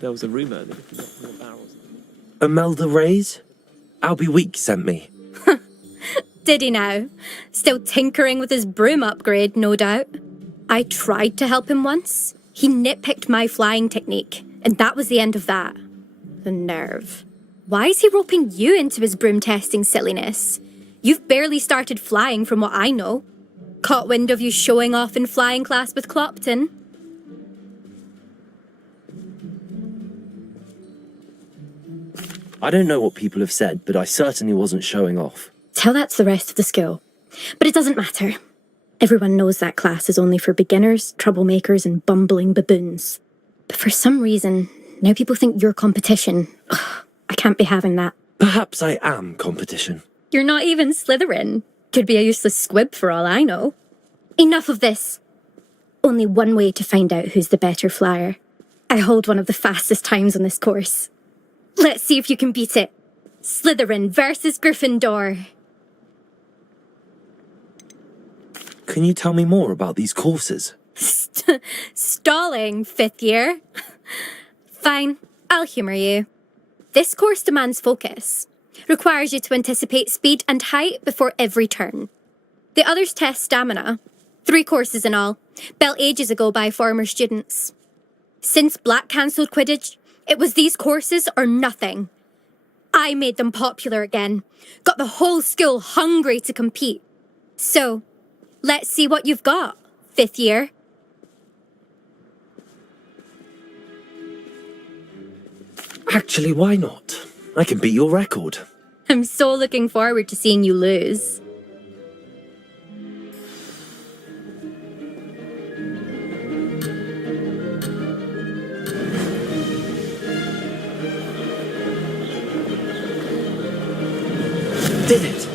There was a rumour that if you knocked on the barrels... Imelda Reyes? Albie Week sent me. Did he now? Still tinkering with his broom upgrade, no doubt. I tried to help him once. He nitpicked my flying technique, and that was the end of that. The nerve. Why is he roping you into his broom testing silliness? You've barely started flying from what I know. Caught wind of you showing off in flying class with Clopton. I don't know what people have said, but I certainly wasn't showing off. Tell that to the rest of the school. But it doesn't matter. Everyone knows that class is only for beginners, troublemakers, and bumbling baboons. But for some reason, now people think you're competition. Ugh, I can't be having that. Perhaps I am competition. You're not even Slytherin. Could be a useless squib for all I know. Enough of this. Only one way to find out who's the better flyer. I hold one of the fastest times on this course. Let's see if you can beat it. Slytherin versus Gryffindor. Can you tell me more about these courses? Stalling, fifth year. Fine, I'll humour you. This course demands focus. Requires you to anticipate speed and height before every turn. The others test stamina. 3 courses in all, built ages ago by former students. Since Black cancelled Quidditch, it was these courses or nothing. I made them popular again. Got the whole school hungry to compete. So, let's see what you've got, fifth year. Actually, why not? I can beat your record. I'm so looking forward to seeing you lose. Did it!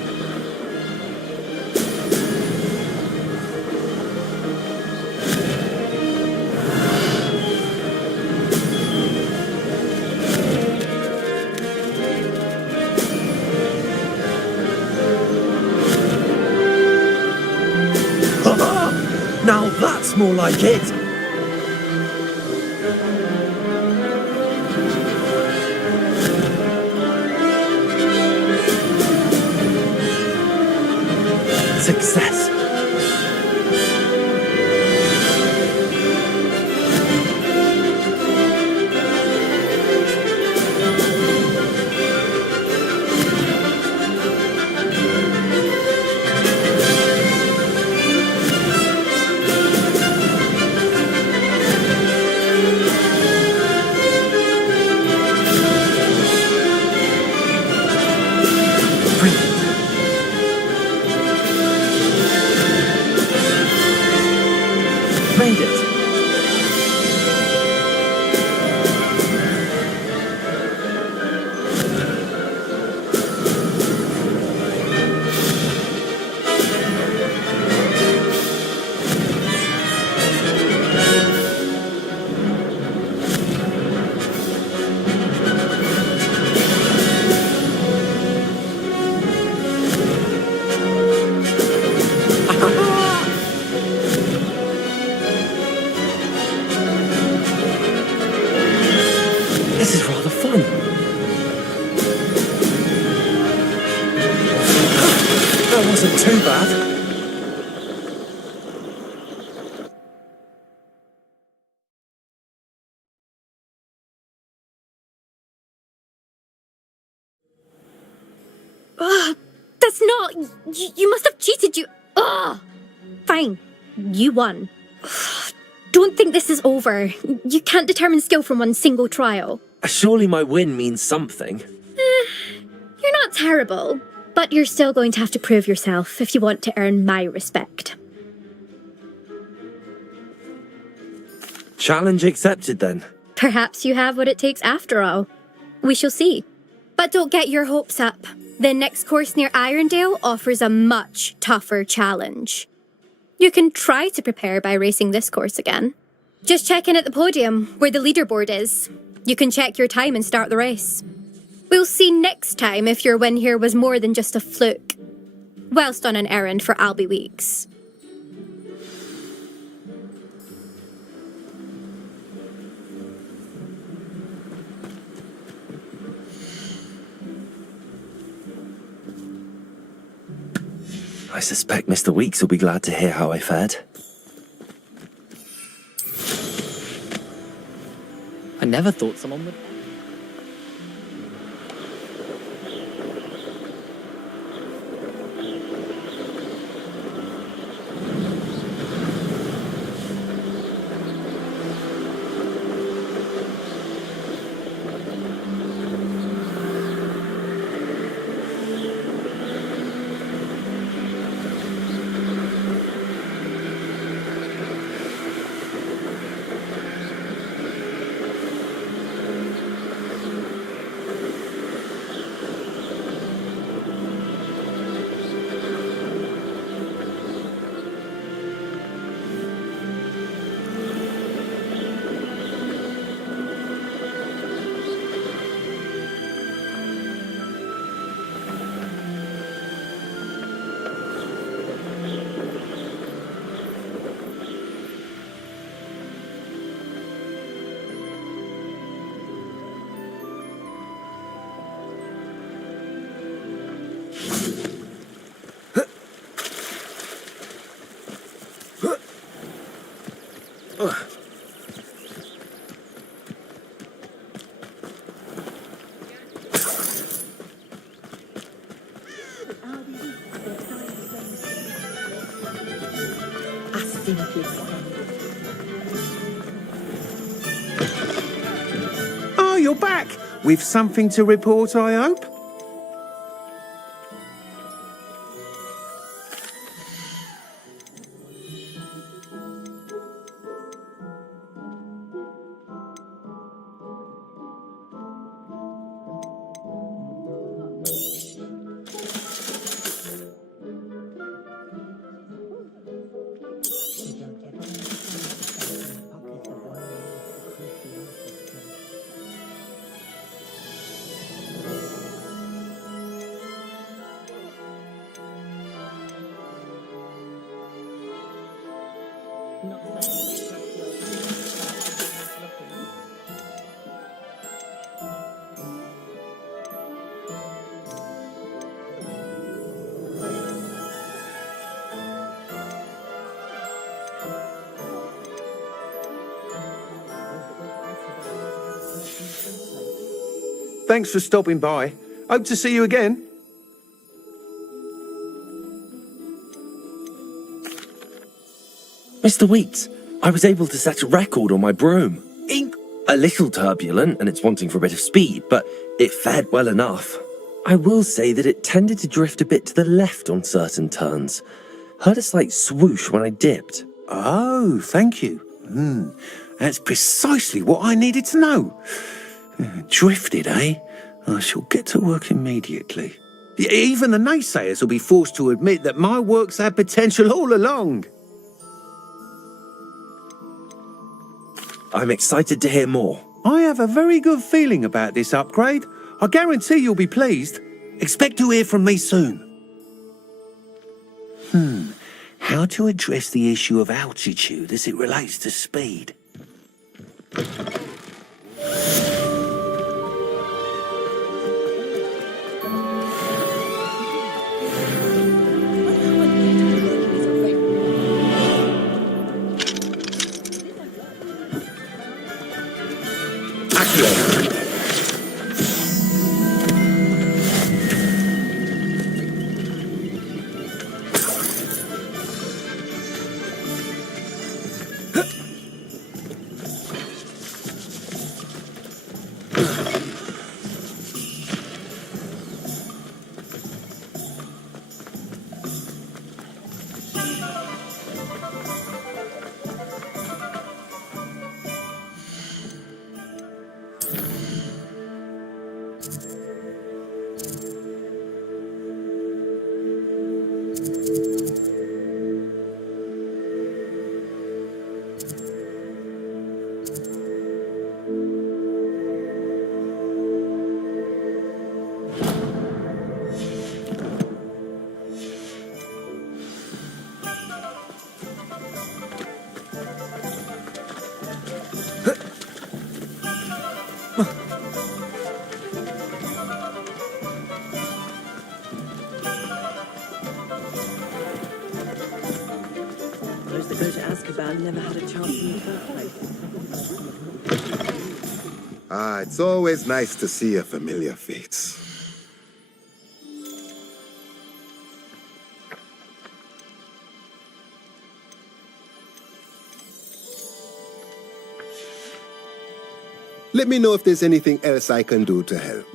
Now that's more like it! Success! This is rather fun. That wasn't too bad. That's not... You must have cheated, you... Ugh! Fine. You won. Don't think this is over. You can't determine skill from one single trial. Surely my win means something. You're not terrible, but you're still going to have to prove yourself if you want to earn my respect. Challenge accepted then. Perhaps you have what it takes after all. We shall see. But don't get your hopes up. The next course near Irondale offers a much tougher challenge. You can try to prepare by racing this course again. Just check in at the podium, where the leaderboard is. You can check your time and start the race. We'll see next time if your win here was more than just a fluke. Whilst on an errand for Albie Weeks. I suspect Mr. Weeks will be glad to hear how I fared. I never thought someone would... Oh, you're back! With something to report, I hope? Thanks for stopping by. Hope to see you again. Mr. Weeks, I was able to set a record on my broom. A little turbulent and it's wanting for a bit of speed, but it fared well enough. I will say that it tended to drift a bit to the left on certain turns. Heard a slight swoosh when I dipped. Oh, thank you. That's precisely what I needed to know. Drifted, eh? I shall get to work immediately. Even the naysayers will be forced to admit that my work's had potential all along. I'm excited to hear more. I have a very good feeling about this upgrade. I guarantee you'll be pleased. Expect to hear from me soon. how to address the issue of altitude as it relates to speed. Those that go to Azkaban never had a chance in the first place. Ah, it's always nice to see a familiar face. Let me know if there's anything else I can do to help.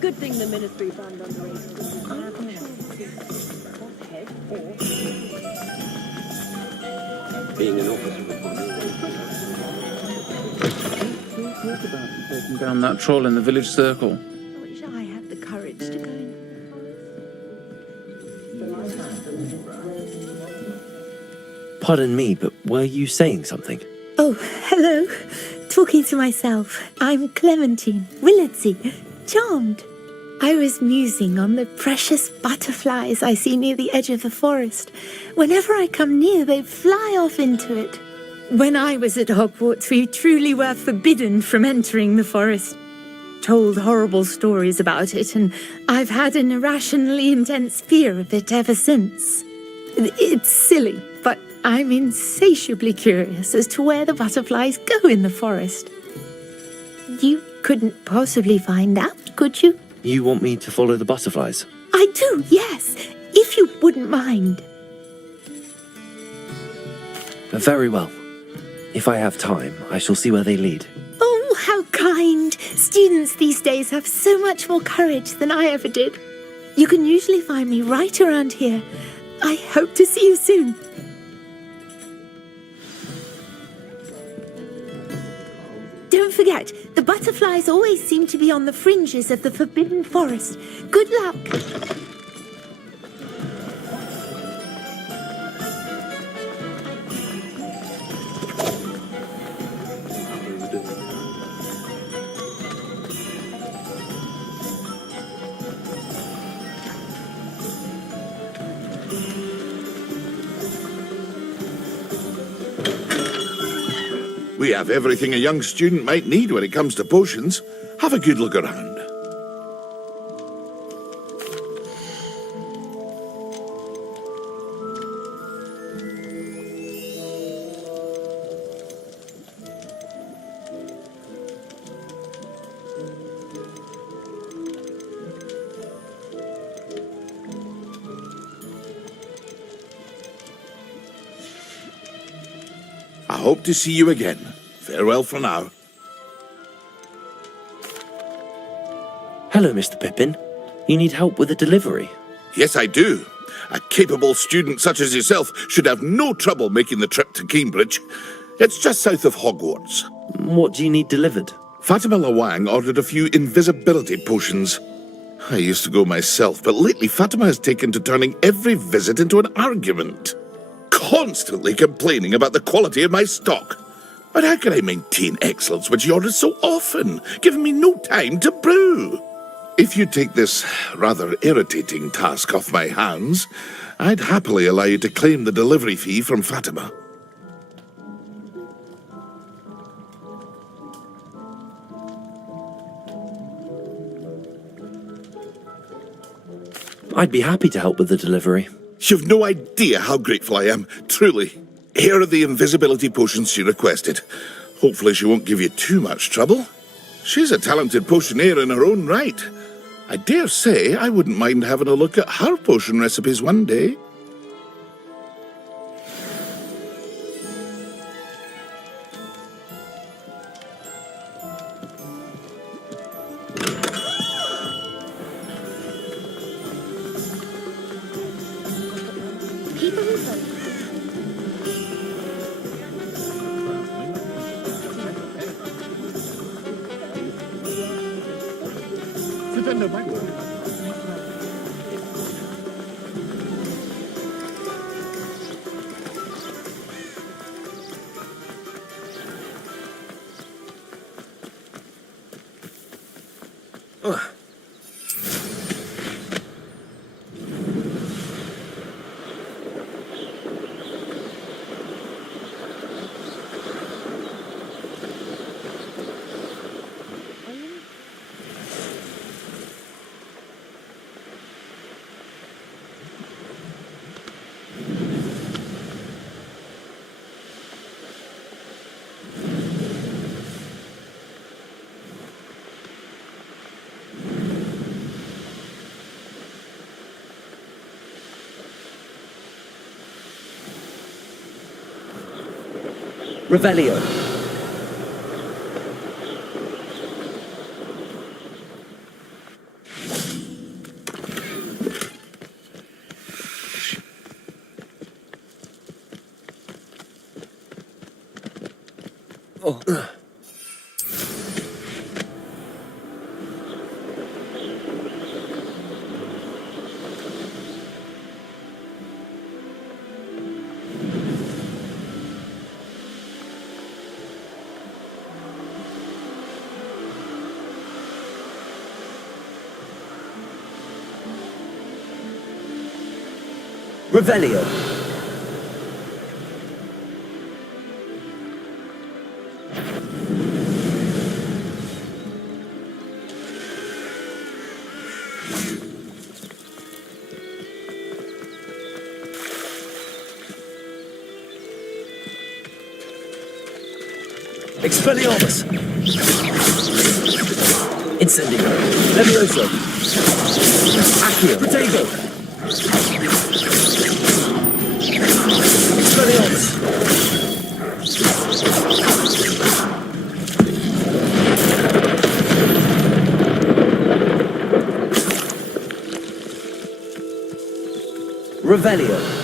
Good thing the Ministry banned underage. Being an officer. Talk about taking down that troll in the village circle. I wish I had the courage to go in. Pardon me, but were you saying something? Oh, hello. Talking to myself. I'm Clementine Willardsey. Charmed. I was musing on the precious butterflies I see near the edge of the forest. Whenever I come near, they fly off into it. When I was at Hogwarts, we truly were forbidden from entering the forest. Told horrible stories about it, and I've had an irrationally intense fear of it ever since. It's silly, but I'm insatiably curious as to where the butterflies go in the forest. You couldn't possibly find out, could you? You want me to follow the butterflies? I do, yes, if you wouldn't mind. Very well. If I have time, I shall see where they lead. Oh, how kind. Students these days have so much more courage than I ever did. You can usually find me right around here. I hope to see you soon. Don't forget, the butterflies always seem to be on the fringes of the Forbidden Forest. Good luck. We have everything a young student might need when it comes to potions. Have a good look around. I hope to see you again. Farewell for now. Hello, Mr. Pippin. You need help with a delivery? Yes, I do. A capable student such as yourself should have no trouble making the trip to Cambridge. It's just south of Hogwarts. What do you need delivered? Fatima Lawang ordered a few invisibility potions. I used to go myself, but lately Fatima has taken to turning every visit into an argument. Constantly complaining about the quality of my stock. But how can I maintain excellence when she orders so often, giving me no time to brew? If you take this rather irritating task off my hands, I'd happily allow you to claim the delivery fee from Fatima. I'd be happy to help with the delivery. You've no idea how grateful I am, truly. Here are the invisibility potions she requested. Hopefully she won't give you too much trouble. She's a talented potioneer in her own right. I dare say I wouldn't mind having a look at her potion recipes one day. Revelio. Oh. Revelio. Expelliarmus! Incendio! Levioso! Accio! Protego! Expelliarmus! Revelio!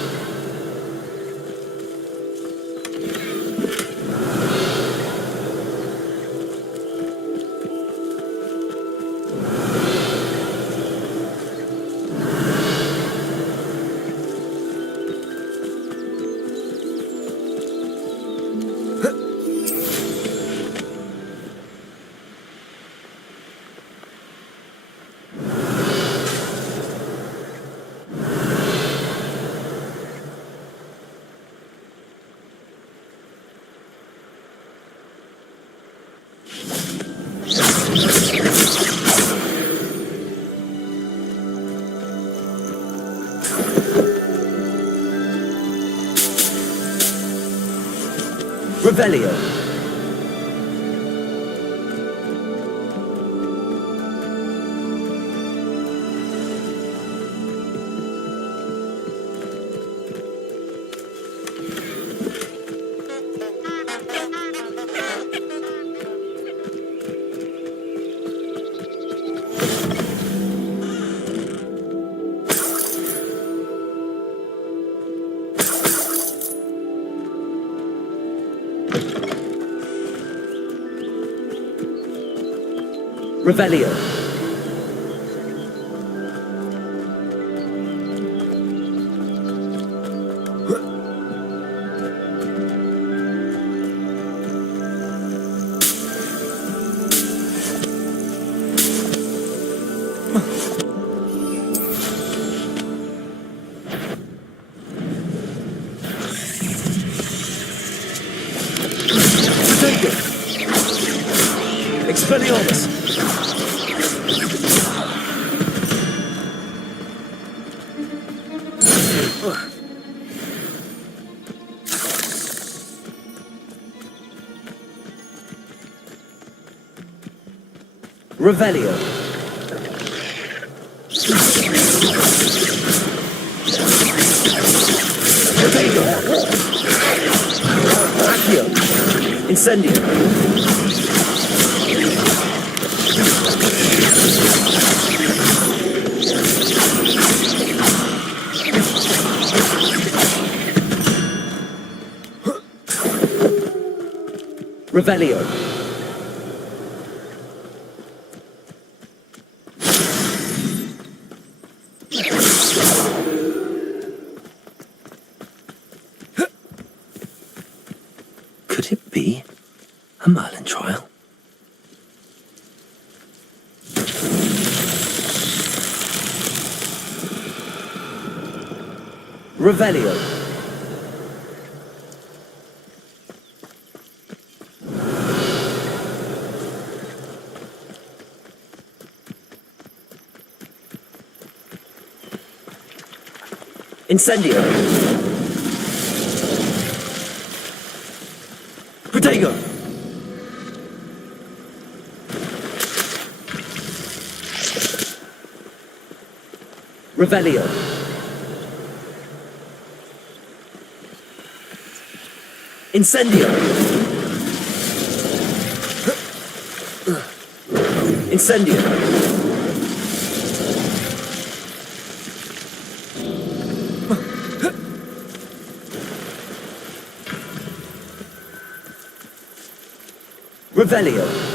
Revelio. Revelio. Expelliarmus! Revelio. Accio. Incendio. Revelio. Could it be a Merlin trial? Revelio. Incendio. Protego. Revelio. Incendio. Incendio. Revelio.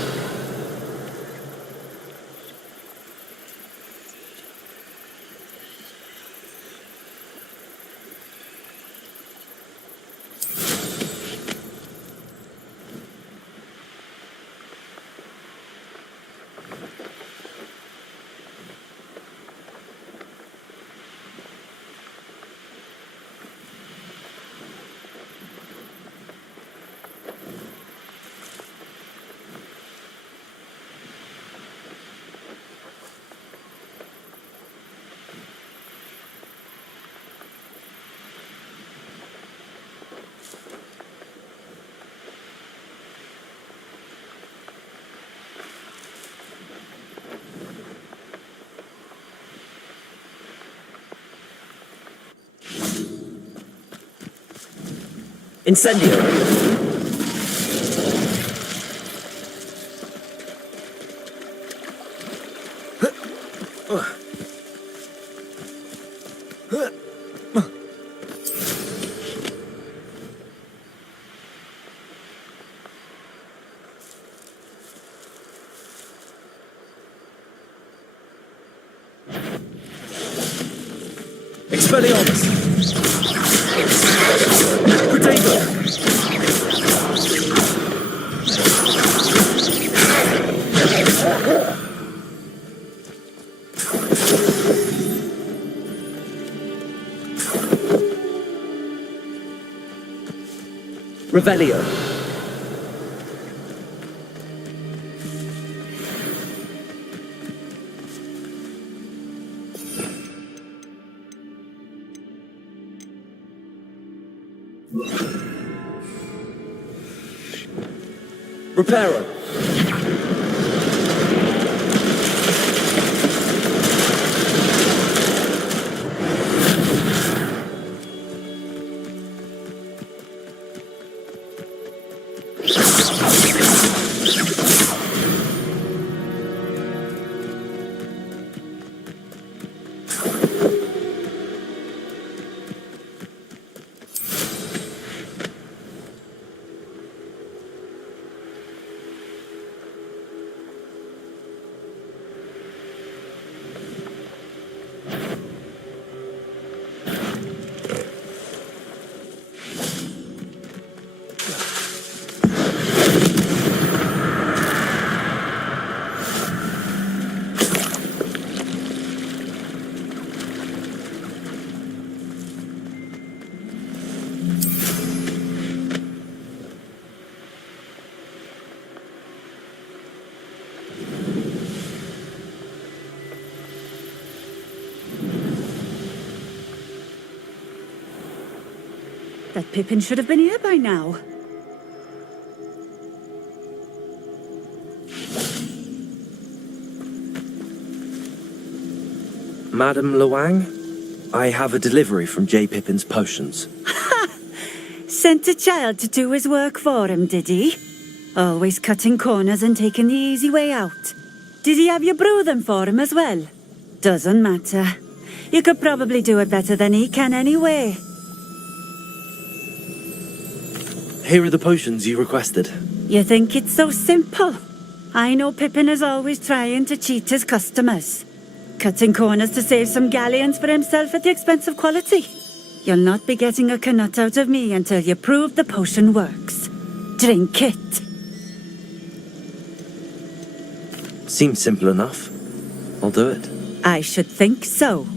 Incendio. Expelliarmus. Protego. Revelio. Reparo. That Pippin should have been here by now. Madam Luang, I have a delivery from J. Pippin's potions. Sent a child to do his work for him, did he? Always cutting corners and taking the easy way out. Did he have you brew them for him as well? Doesn't matter. You could probably do it better than he can anyway. Here are the potions you requested. You think it's so simple? I know Pippin is always trying to cheat his customers. Cutting corners to save some galleons for himself at the expense of quality. You'll not be getting a canut out of me until you prove the potion works. Drink it. Seems simple enough. I'll do it. I should think so.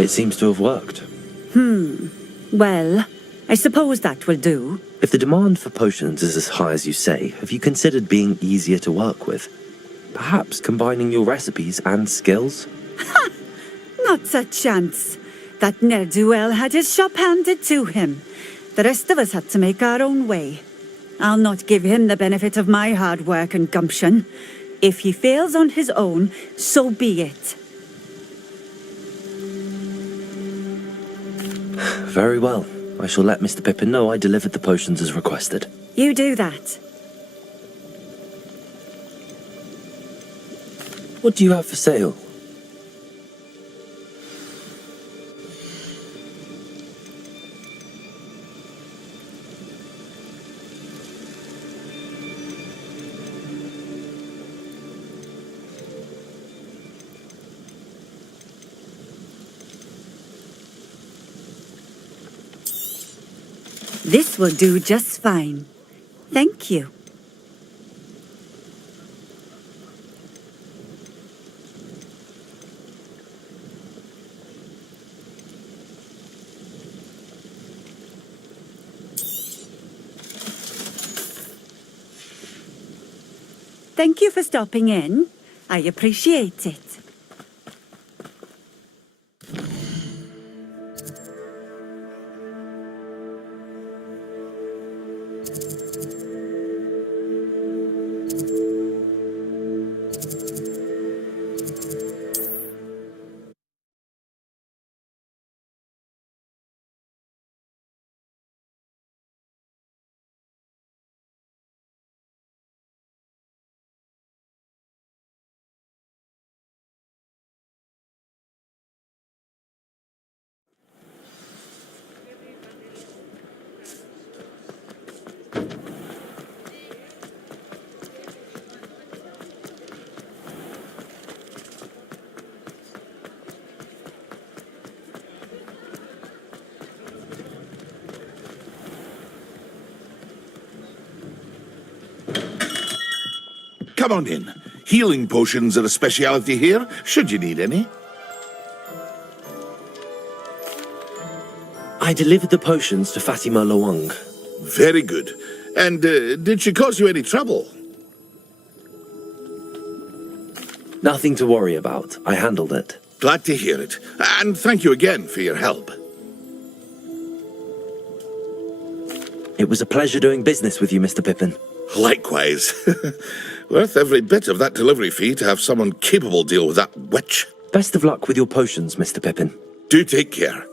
It seems to have worked. Well, I suppose that will do. If the demand for potions is as high as you say, have you considered being easier to work with? Perhaps combining your recipes and skills? Not a chance. That ne'er-do-well had his shop handed to him. The rest of us had to make our own way. I'll not give him the benefit of my hard work and gumption. If he fails on his own, so be it. Very well. I shall let Mr. Pippin know I delivered the potions as requested. You do that. What do you have for sale? This will do just fine. Thank you. Thank you for stopping in. I appreciate it. Come on in. Healing potions are a speciality here, should you need any. I delivered the potions to Fatima Luang. Very good. And did she cause you any trouble? Nothing to worry about. I handled it. Glad to hear it. And thank you again for your help. It was a pleasure doing business with you, Mr. Pippin. Likewise. Worth every bit of that delivery fee to have someone capable deal with that witch. Best of luck with your potions, Mr. Pippin. Do take care.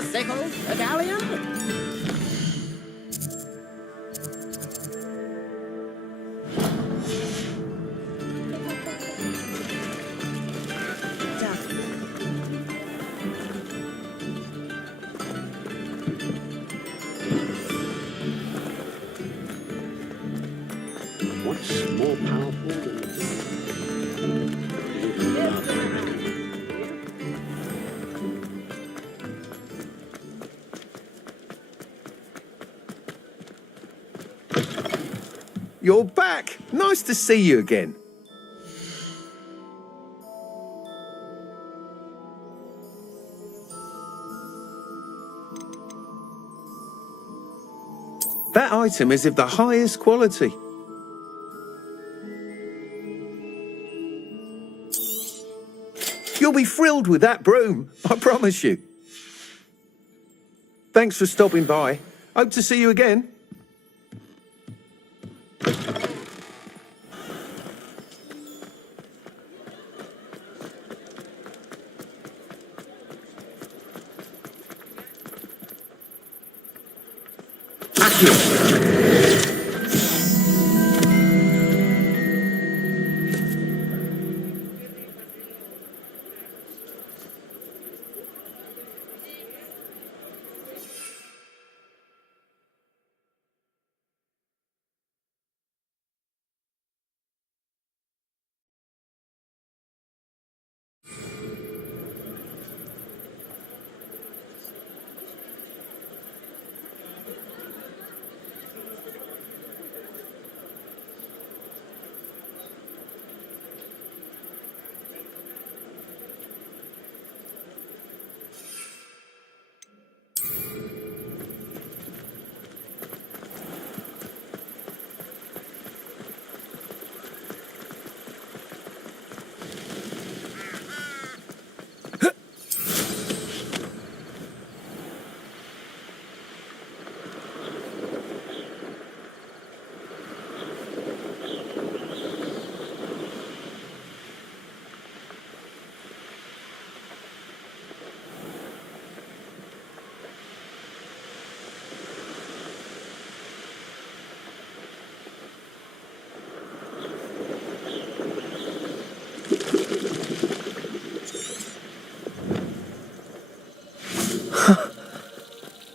the sickle, a galleon? What's more powerful than You're back! Nice to see you again. That item is of the highest quality. You'll be thrilled with that broom, I promise you. Thanks for stopping by. Hope to see you again.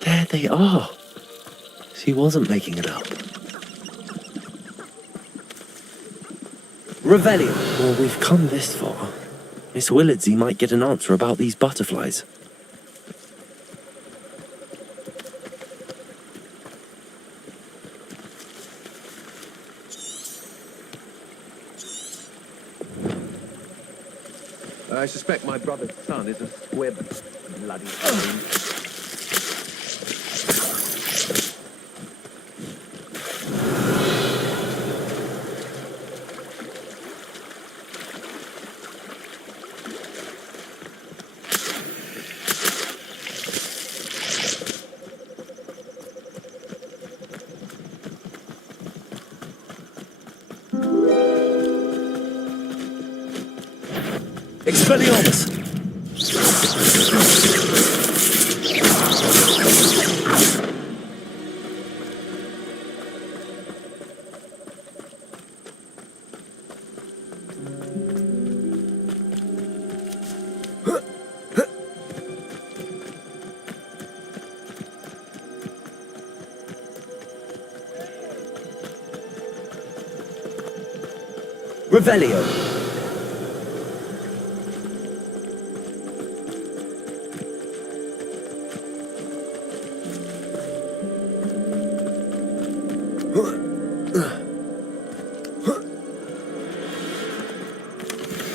There they are. She wasn't making it up. Revelio. Well, we've come this far. Miss Willardsey might get an answer about these butterflies. I suspect my brother's son is a squib. Bloody fiend. Expelliarmus! Revelio.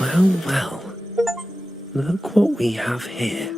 Well, well. Look what we have here.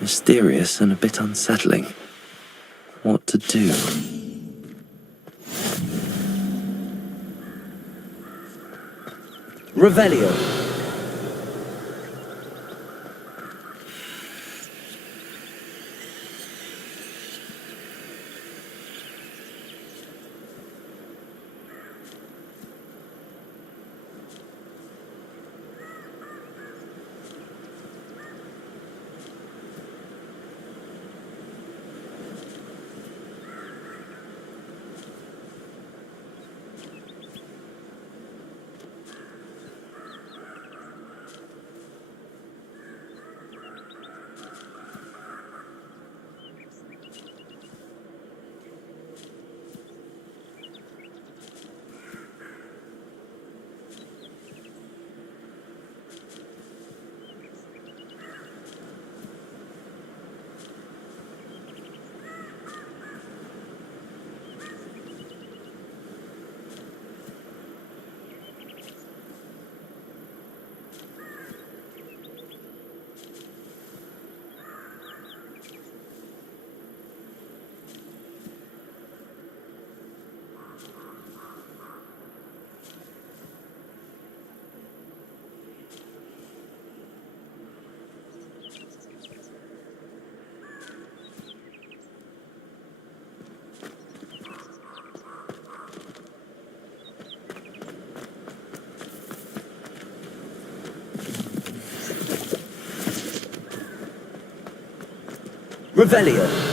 Mysterious and a bit unsettling. What to do? Revelio. Revelio.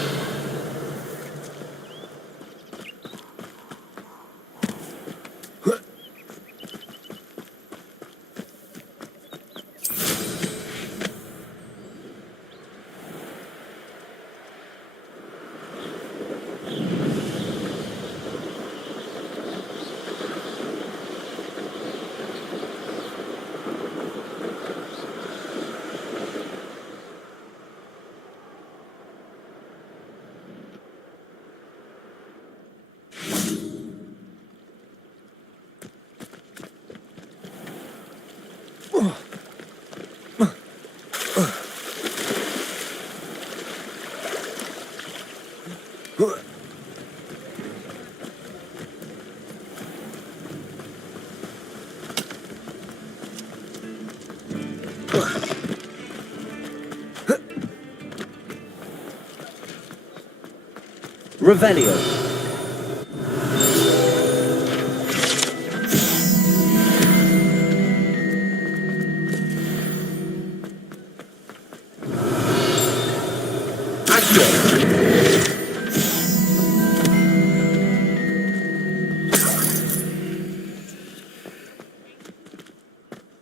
Revelio.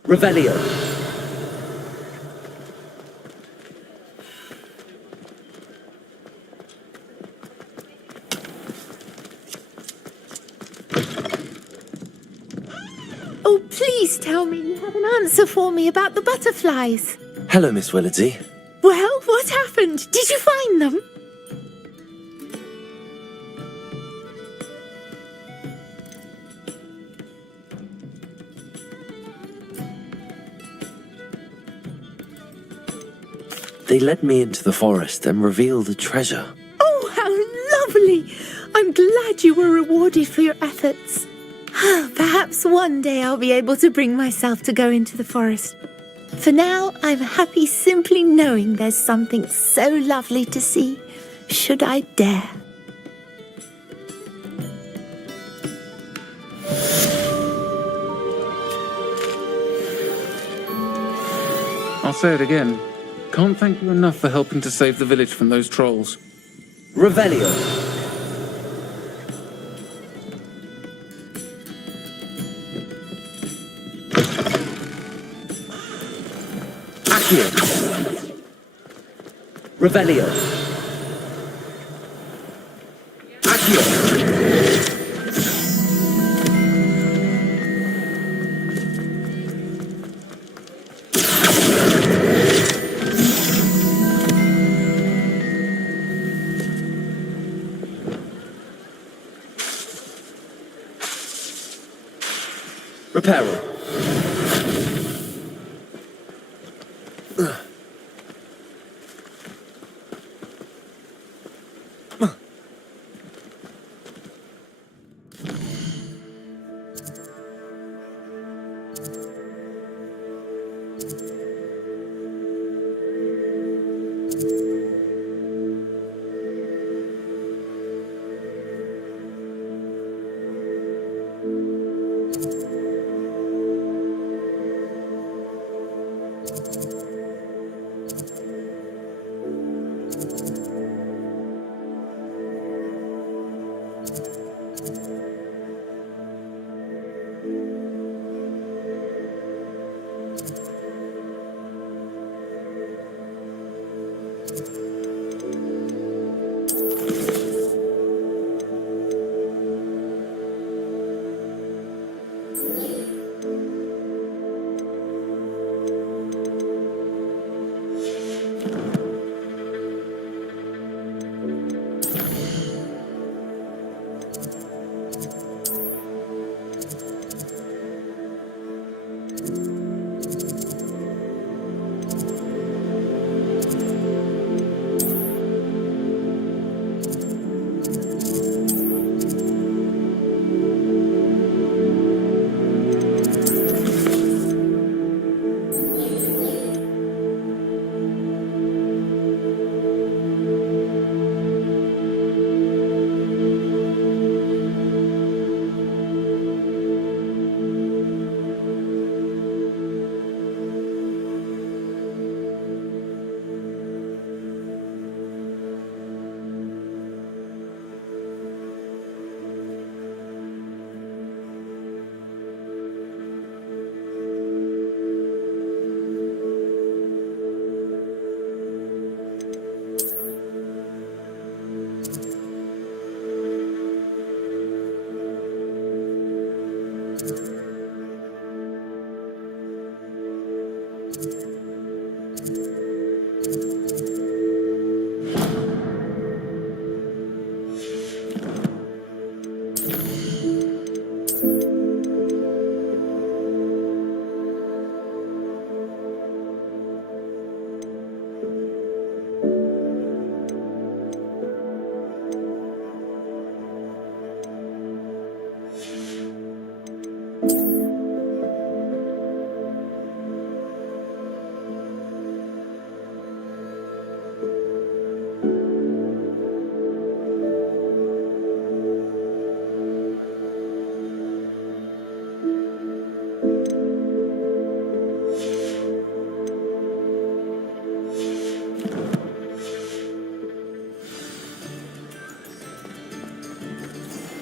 Revelio. Oh, please tell me you have an answer for me about the butterflies. Hello, Miss Willardsey. Well, what happened? Did you find them? They led me into the forest and revealed a treasure. Oh, how lovely! I'm glad you were rewarded for your efforts. Perhaps one day I'll be able to bring myself to go into the forest. For now, I'm happy simply knowing there's something so lovely to see, should I dare. I'll say it again. Can't thank you enough for helping to save the village from those trolls. Revelio. Accio. Revelio. Repairer.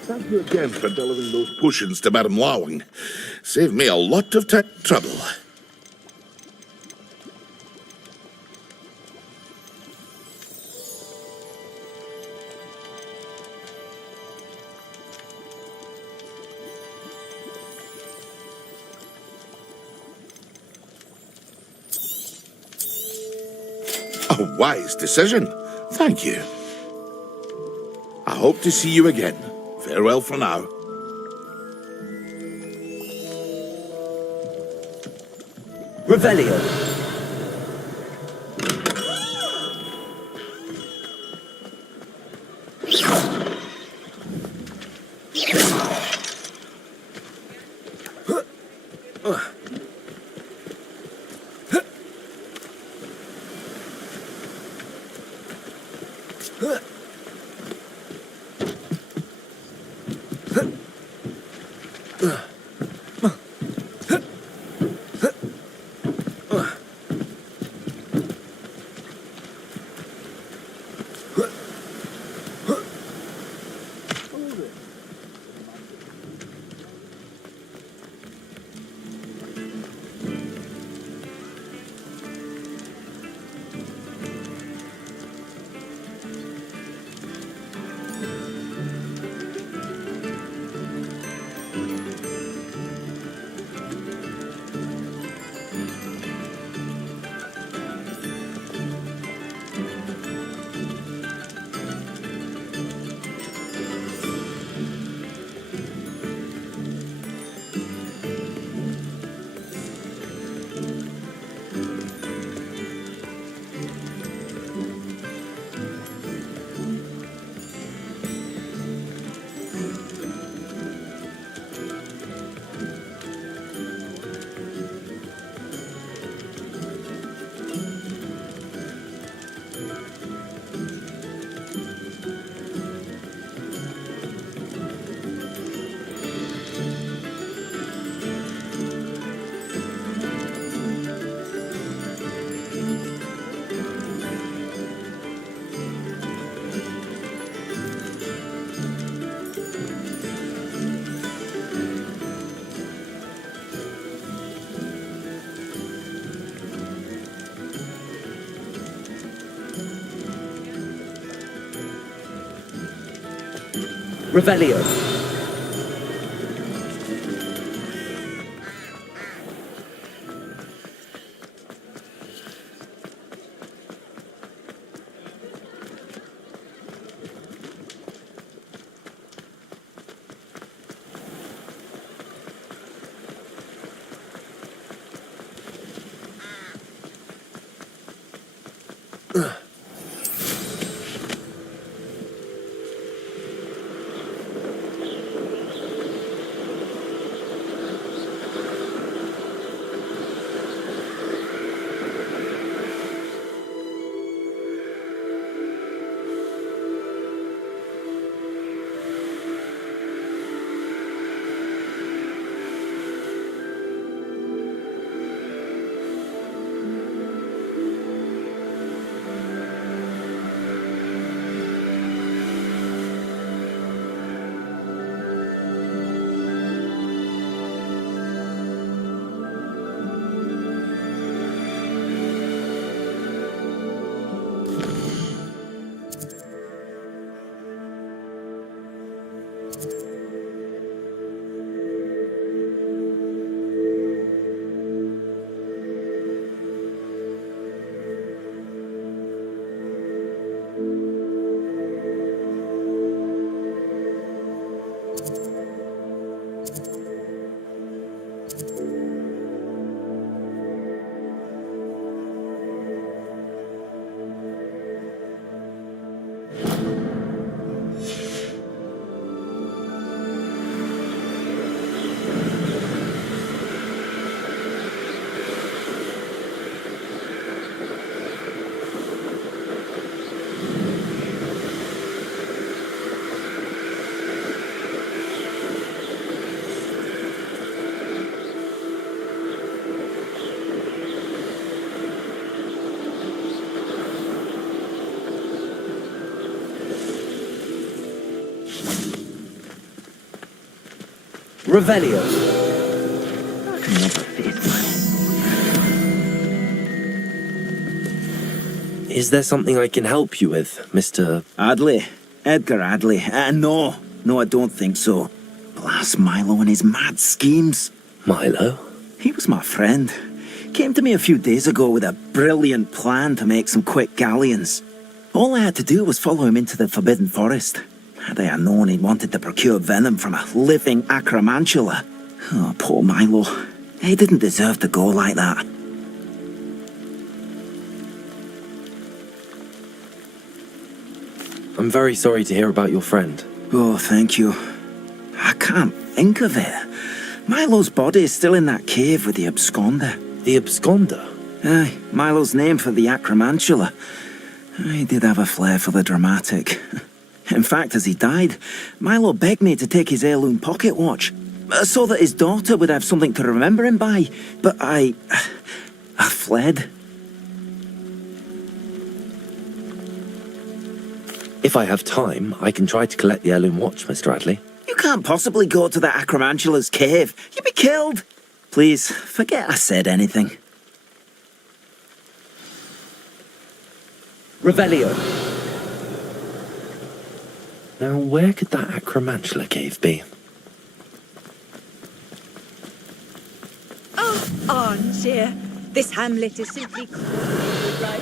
Thank you again for delivering those potions to Madame Lowing. Saved me a lot of trouble. A wise decision. Thank you. I hope to see you again. Farewell for now. Revelio. Revelio. Revelio. Is there something I can help you with, Mr. Adley? Edgar Adley? No, I don't think so. Blast Milo and his mad schemes. Milo? He was my friend. Came to me a few days ago with a brilliant plan to make some quick galleons. All I had to do was follow him into the Forbidden Forest. Had I known he wanted to procure venom from a living acromantula. Oh, poor Milo. He didn't deserve to go like that. I'm very sorry to hear about your friend. Oh, thank you. I can't think of it. Milo's body is still in that cave with the absconder. The absconder? Aye, Milo's name for the acromantula. He did have a flair for the dramatic. In fact, as he died, Milo begged me to take his heirloom pocket watch, so that his daughter would have something to remember him by. But I fled. If I have time, I can try to collect the heirloom watch, Mr. Adley. You can't possibly go to the acromantula's cave. You'd be killed. Please, forget I said anything. Revelio. Now, where could that acromantula cave be? Oh, armchair. This hamlet is simply right.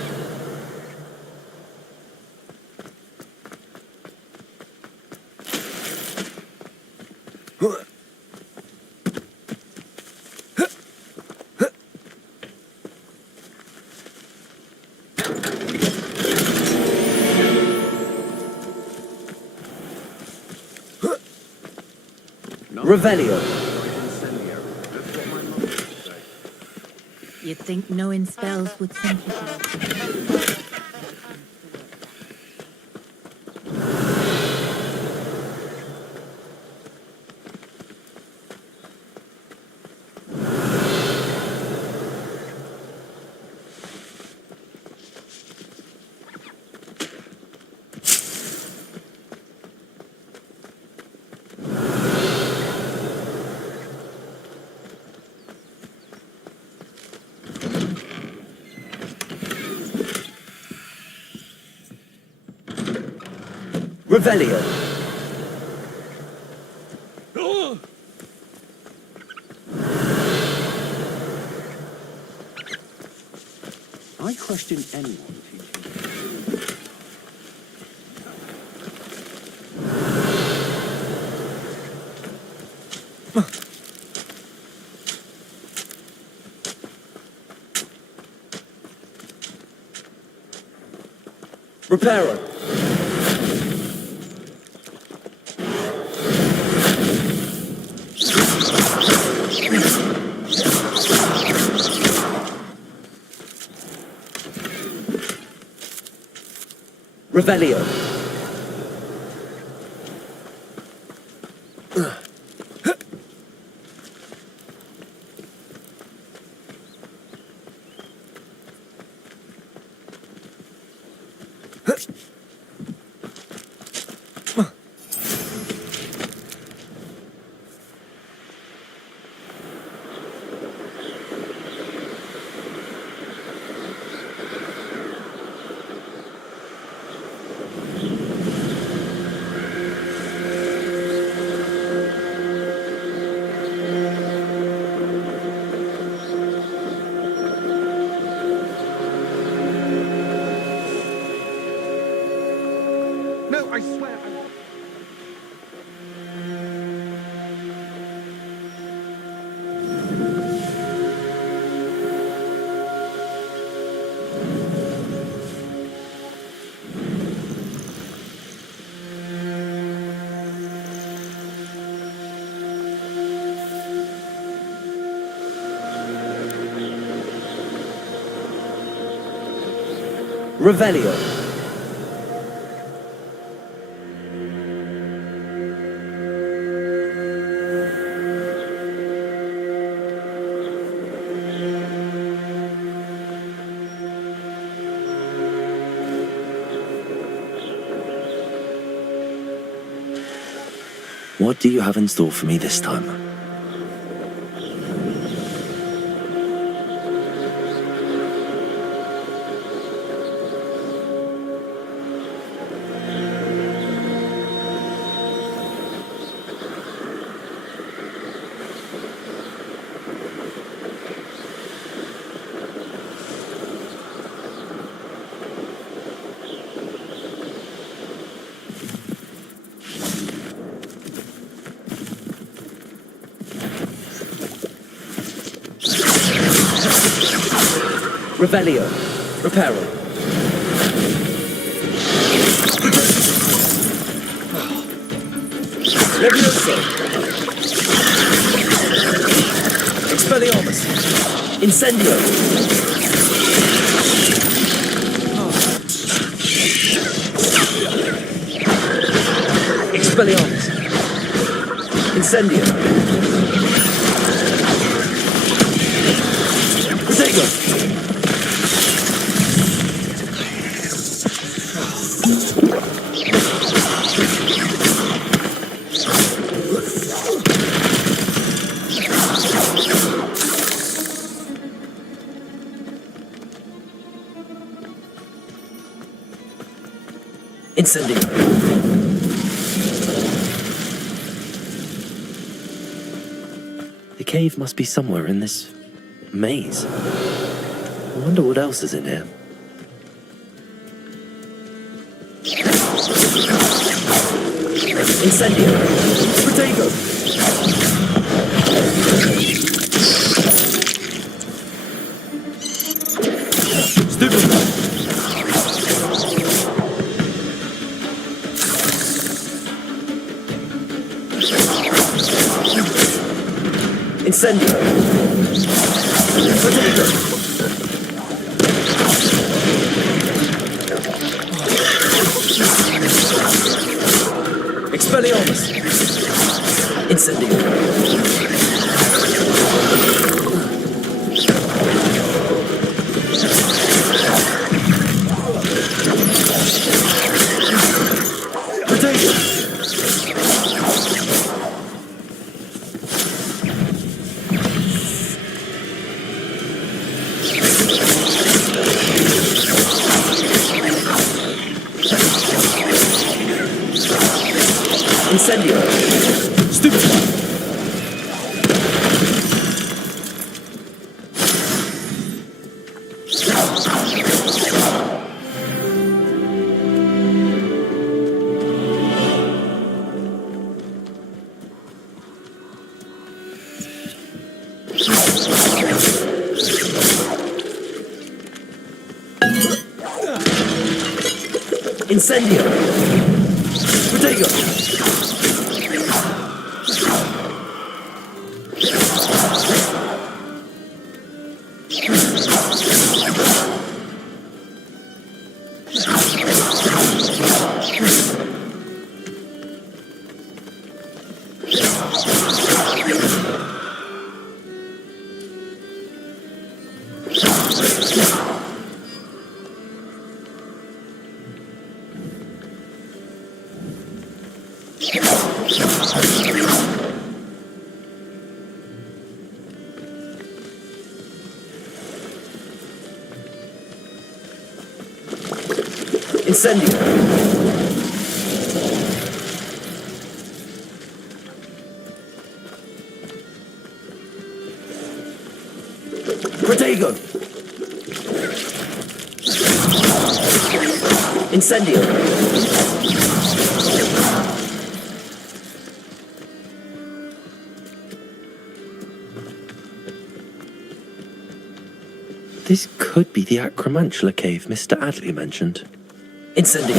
Revelio. You'd think knowing spells would simplify. Revelio. question anyone. Reparo. Revelio. No, I swear. Revelio. What do you have in store for me this time? Revelio. Reparo. Levioso. Expelliarmus. Incendio. Expelliarmus. Incendio. Protego. Incendio. The cave must be somewhere in this maze. I wonder what else is in here. Incendio. Protego. Stupid. Incendio. Protego. Expelliarmus. Incendio. Protego. Incendio. Stupefy. Incendio! Protego! Incendio! Protego! Incendio! This could be the Acromantula cave Mr. Adley mentioned. Incendio!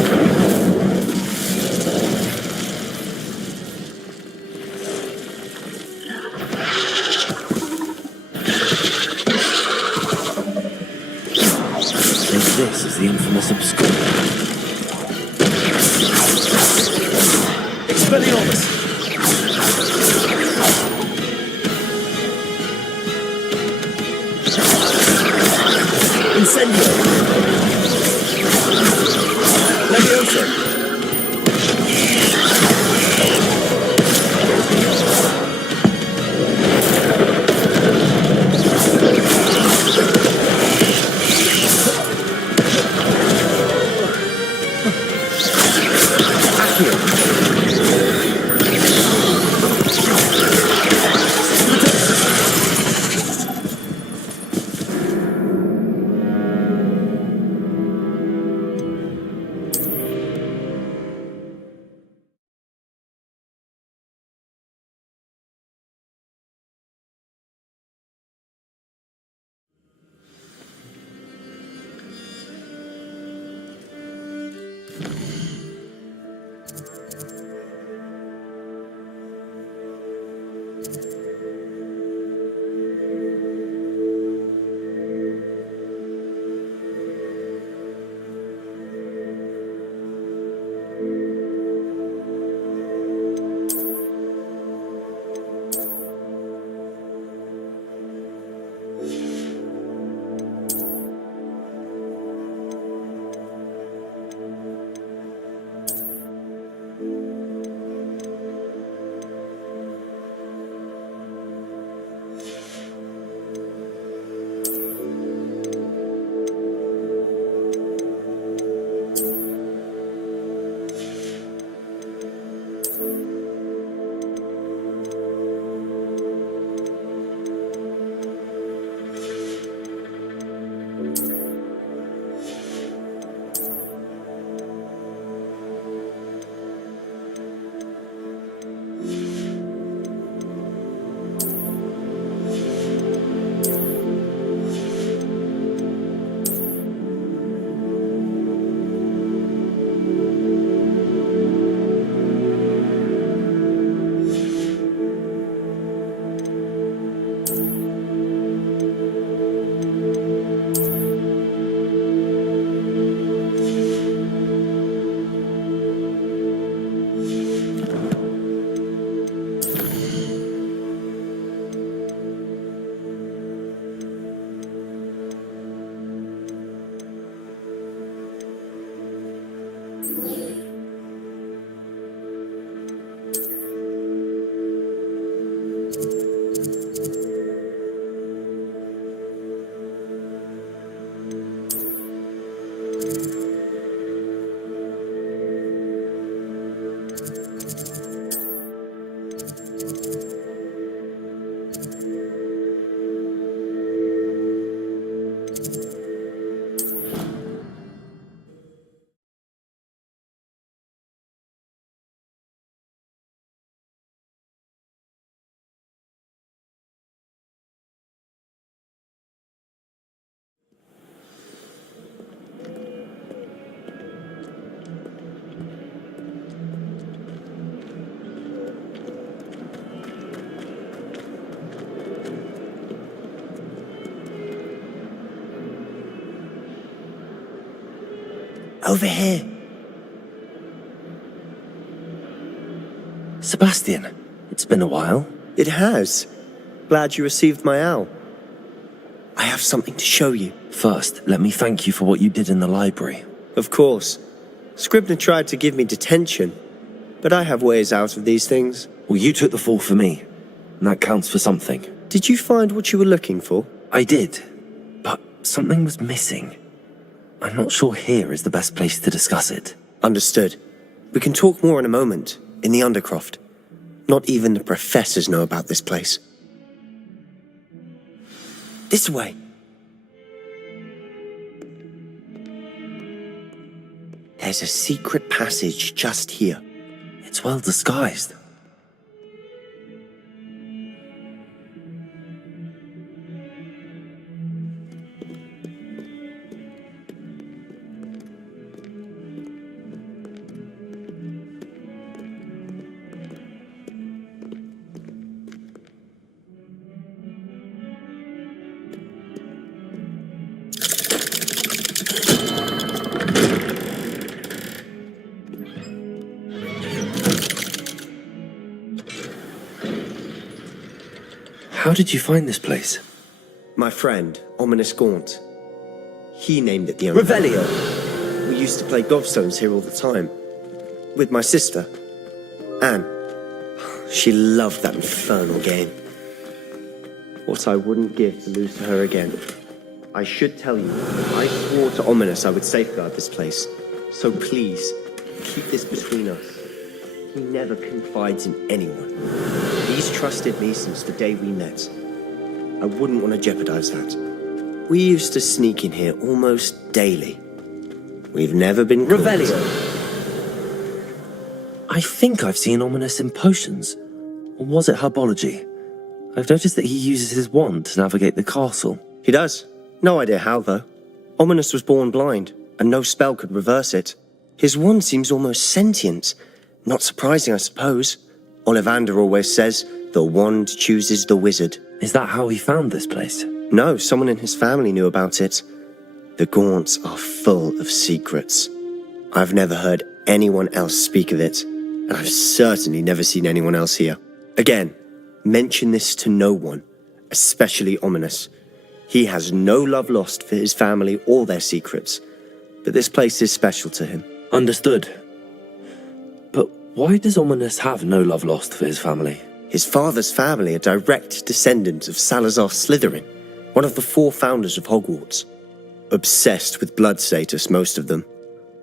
This is the infamous obscure. Expelliarmus! Incendio! Levioso! Over here. Sebastian, it's been a while. It has. Glad you received my owl. I have something to show you. First, let me thank you for what you did in the library. Of course. Scribner tried to give me detention, but I have ways out of these things. Well, you took the fall for me, and that counts for something. Did you find what you were looking for? I did, but something was missing. I'm not sure here is the best place to discuss it. Understood. We can talk more in a moment, in the Undercroft. Not even the professors know about this place. This way. There's a secret passage just here. It's well disguised. How did you find this place? My friend, Ominous Gaunt. He named it the Revelio. We used to play gobstones here all the time. With my sister, Anne. She loved that infernal game. What I wouldn't give to lose to her again. I should tell you, I swore to Ominous I would safeguard this place. So please, keep this between us. He never confides in anyone. He's trusted me since the day we met. I wouldn't want to jeopardize that. We used to sneak in here almost daily. We've never been caught. Revelio. I think I've seen Ominous in potions. Or was it herbology? I've noticed that he uses his wand to navigate the castle. He does. No idea how, though. Ominous was born blind, and no spell could reverse it. His wand seems almost sentient. Not surprising, I suppose. Ollivander always says, the wand chooses the wizard. Is that how he found this place? No, someone in his family knew about it. The Gaunts are full of secrets. I've never heard anyone else speak of it, and I've certainly never seen anyone else here. Again, mention this to no one, especially Ominous. He has no love lost for his family or their secrets, but this place is special to him. Understood. But why does Ominous have no love lost for his family? His father's family are direct descendants of Salazar Slytherin, one of the 4 founders of Hogwarts. Obsessed with blood status, most of them.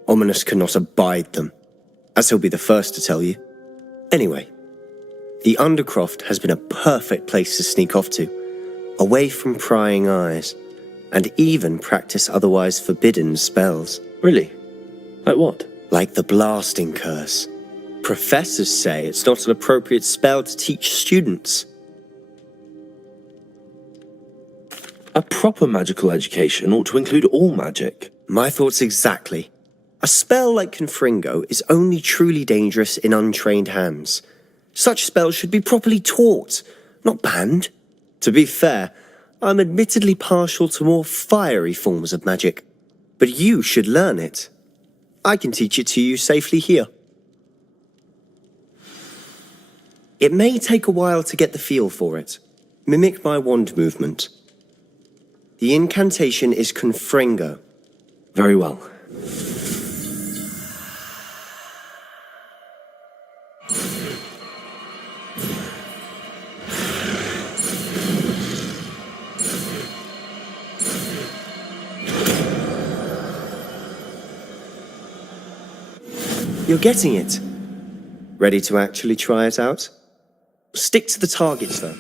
Ominous cannot abide them, as he'll be the first to tell you. Anyway, the Undercroft has been a perfect place to sneak off to, away from prying eyes, and even practice otherwise forbidden spells. Really? Like what? Like the blasting curse. Professors say it's not an appropriate spell to teach students. A proper magical education ought to include all magic. My thoughts exactly. A spell like Confringo is only truly dangerous in untrained hands. Such spells should be properly taught, not banned. To be fair, I'm admittedly partial to more fiery forms of magic. But you should learn it. I can teach it to you safely here. It may take a while to get the feel for it. Mimic my wand movement. The incantation is Confringo. Very well. You're getting it. Ready to actually try it out? Stick to the targets, though.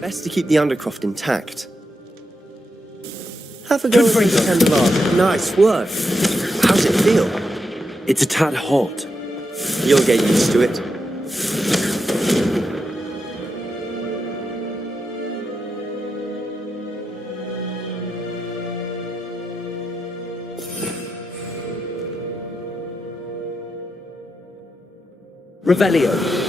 Best to keep the Undercroft intact. Have a go at the candelabra. Nice work. How's it feel? It's a tad hot. You'll get used to it. Revelio.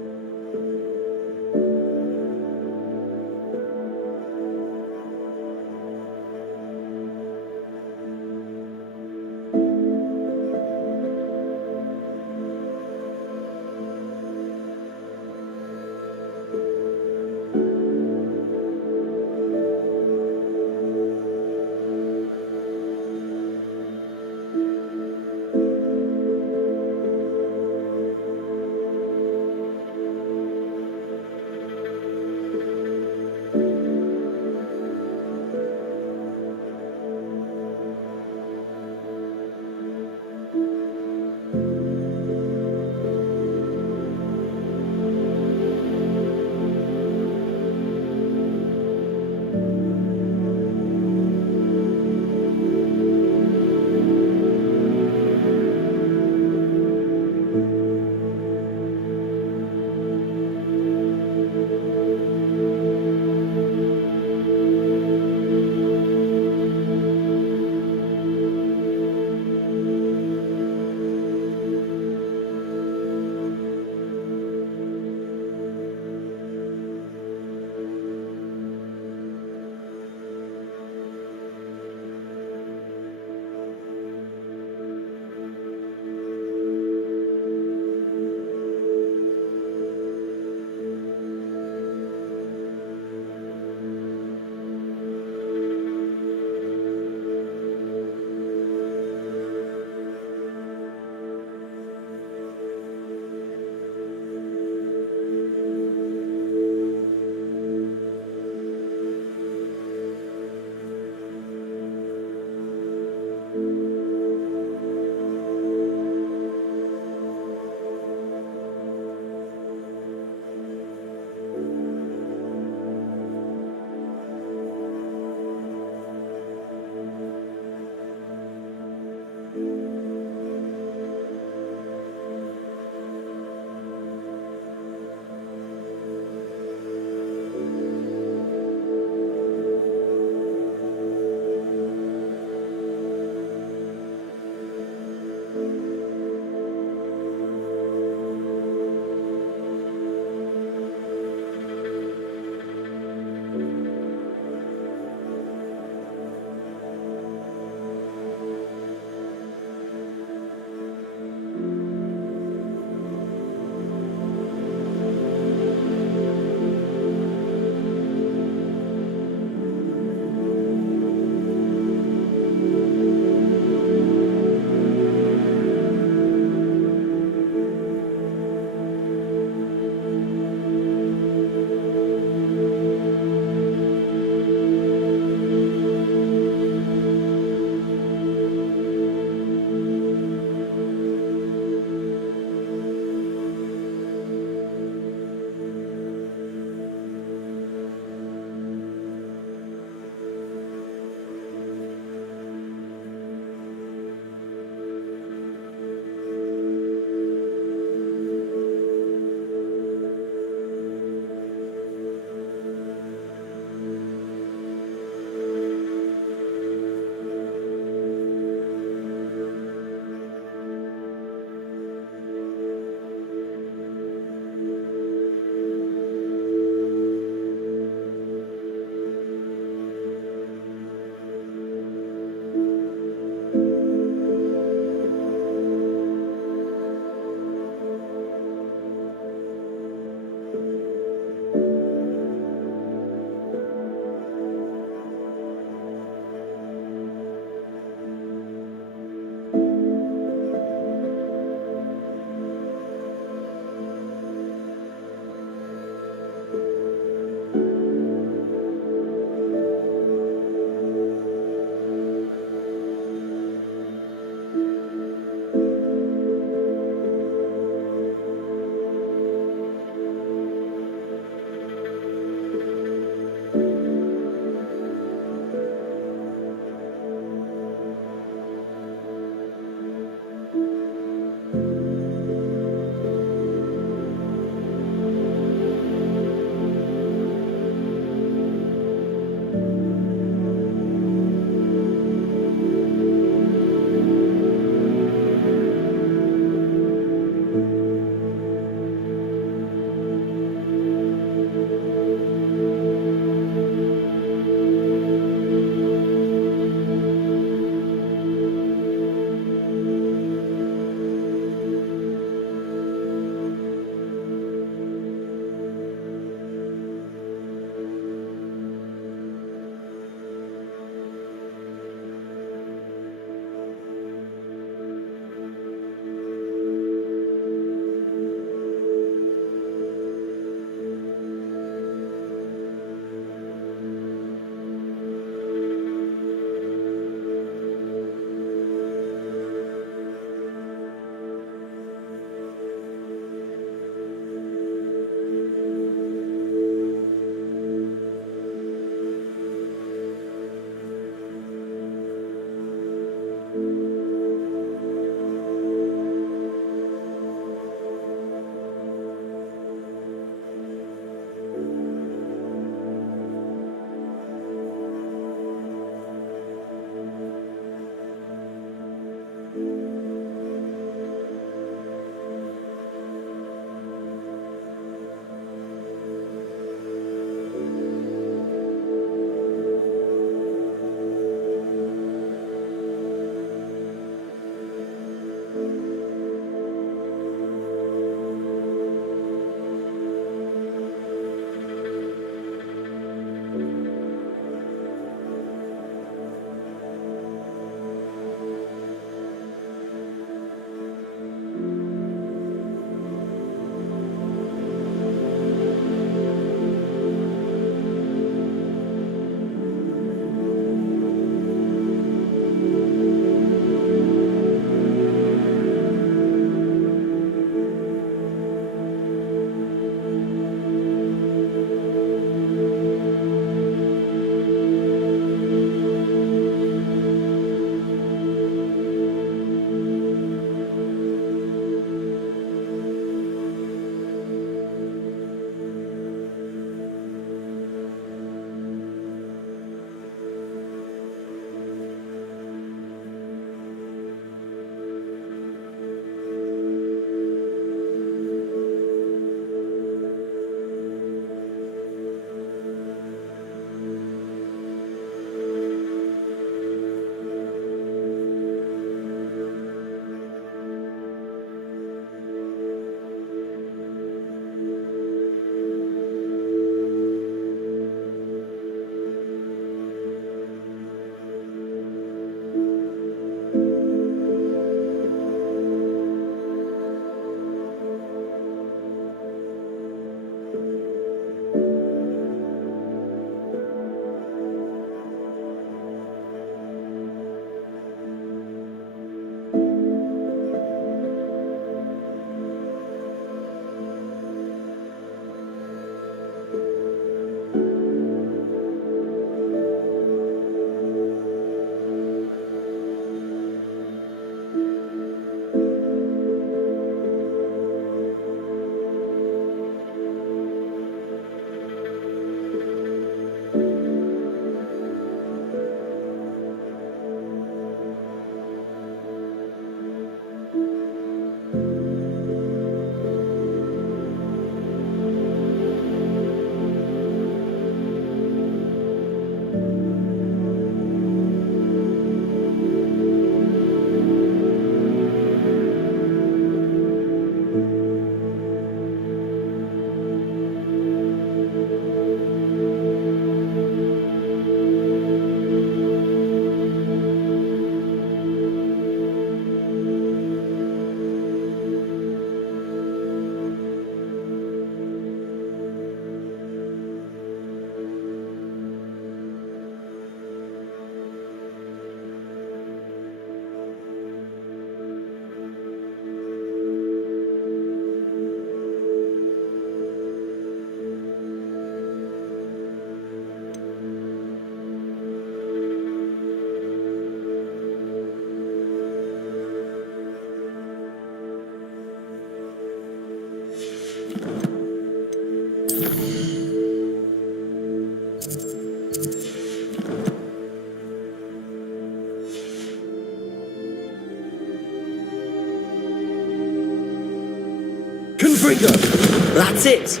Confringo! That's it!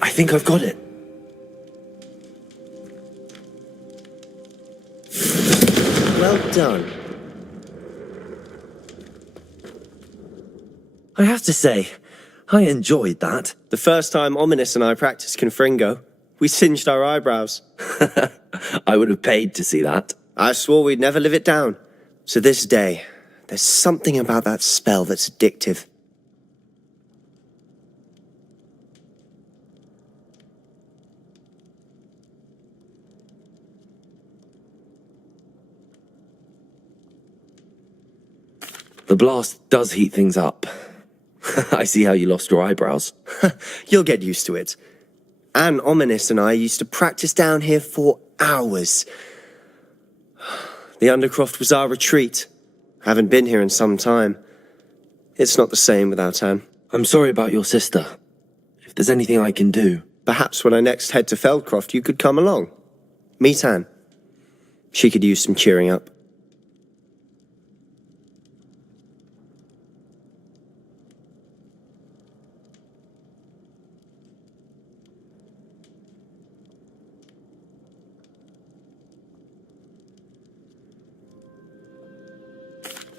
I think I've got it. Well done. I have to say, I enjoyed that. The first time Ominous and I practiced Confringo, we singed our eyebrows. I would have paid to see that. I swore we'd never live it down. To this day, there's something about that spell that's addictive. The blast does heat things up. I see how you lost your eyebrows. You'll get used to it. Anne, Ominous and I used to practice down here for hours. The Undercroft was our retreat. Haven't been here in some time. It's not the same without Anne. I'm sorry about your sister. If there's anything I can do... Perhaps when I next head to Feldcroft, you could come along. Meet Anne. She could use some cheering up.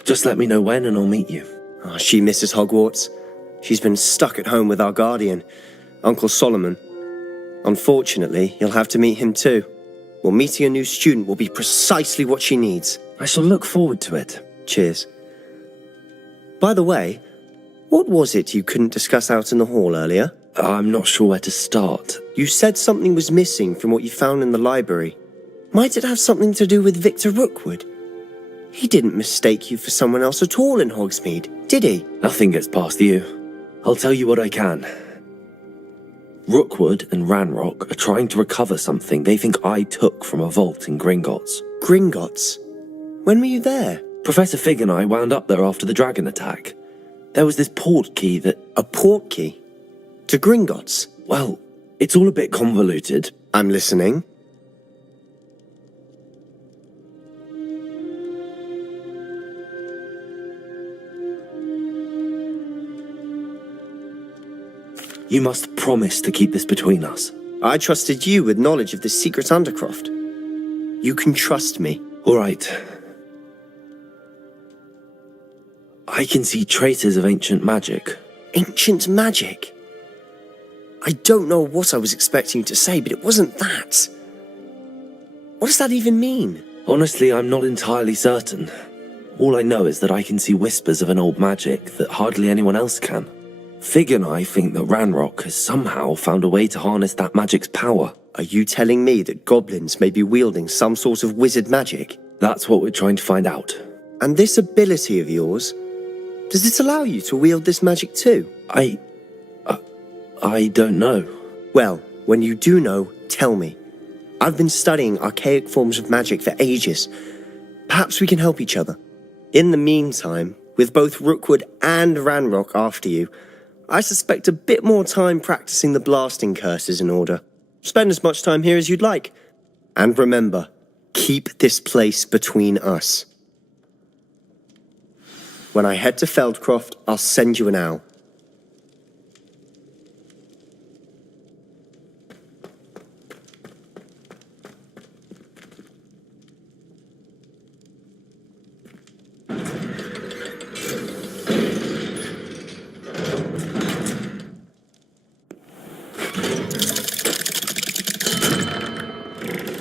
Just let me know when and I'll meet you. Oh, she misses Hogwarts. She's been stuck at home with our guardian, Uncle Solomon. Unfortunately, you'll have to meet him too. Well, meeting a new student will be precisely what she needs. I shall look forward to it. Cheers. By the way, what was it you couldn't discuss out in the hall earlier? I'm not sure where to start. You said something was missing from what you found in the library. Might it have something to do with Victor Rookwood? He didn't mistake you for someone else at all in Hogsmeade, did he? Nothing gets past you. I'll tell you what I can. Rookwood and Ranrock are trying to recover something they think I took from a vault in Gringotts. Gringotts? When were you there? Professor Fig and I wound up there after the dragon attack. There was this port key that... A port key? To Gringotts? Well, it's all a bit convoluted. I'm listening. You must promise to keep this between us. I trusted you with knowledge of the secret Undercroft. You can trust me. All right. I can see traces of ancient magic. Ancient magic? I don't know what I was expecting you to say, but it wasn't that. What does that even mean? Honestly, I'm not entirely certain. All I know is that I can see whispers of an old magic that hardly anyone else can. Fig and I think that Ranrock has somehow found a way to harness that magic's power. Are you telling me that goblins may be wielding some sort of wizard magic? That's what we're trying to find out. And this ability of yours, does it allow you to wield this magic too? I don't know. Well, when you do know, tell me. I've been studying archaic forms of magic for ages. Perhaps we can help each other. In the meantime, with both Rookwood and Ranrock after you, I suspect a bit more time practicing the blasting curse is in order. Spend as much time here as you'd like. And remember, keep this place between us. When I head to Feldcroft, I'll send you an owl.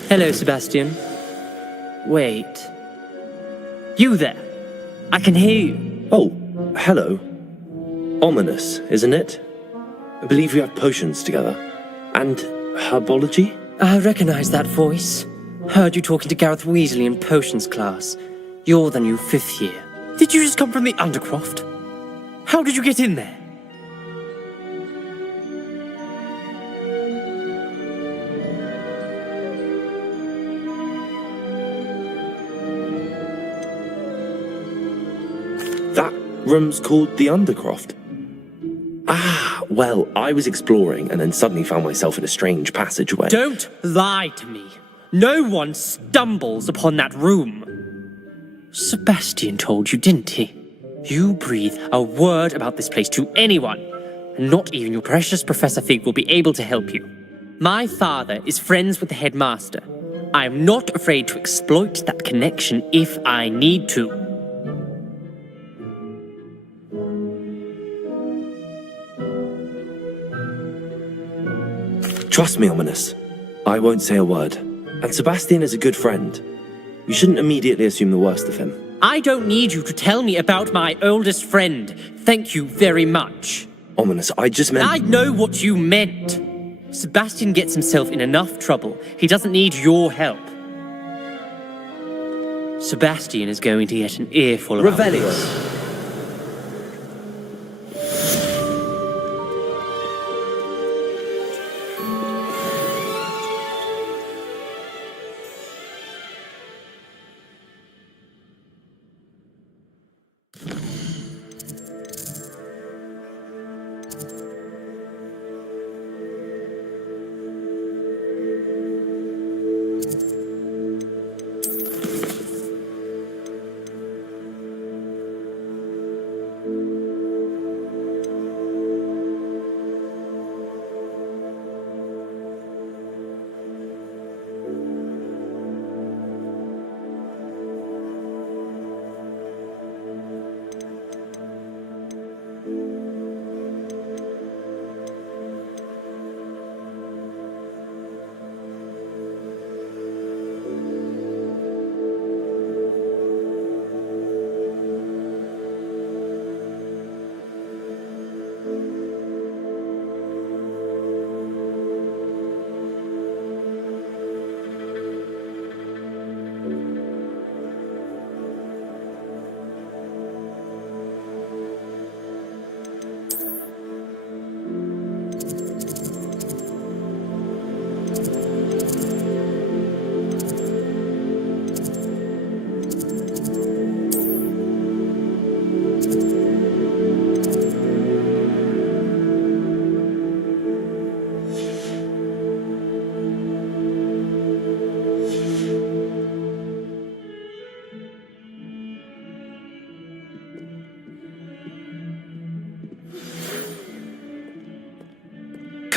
Hello, Sebastian. Wait. You there? I can hear you. Oh, hello. Ominous, isn't it? I believe we have potions together. And herbology? I recognize that voice. Heard you talking to Gareth Weasley in potions class. You're the new 5th year. Did you just come from the Undercroft? How did you get in there? That room's called the Undercroft. Ah, well, I was exploring and then suddenly found myself in a strange passageway. Don't lie to me. No one stumbles upon that room. Sebastian told you, didn't he? You breathe a word about this place to anyone, and not even your precious Professor Fig will be able to help you. My father is friends with the headmaster. I am not afraid to exploit that connection if I need to. Trust me, Ominous. I won't say a word. And Sebastian is a good friend. You shouldn't immediately assume the worst of him. I don't need you to tell me about my oldest friend. Thank you very much. Ominous, I just meant... I know what you meant. Sebastian gets himself in enough trouble. He doesn't need your help. Sebastian is going to get an earful of Revelio.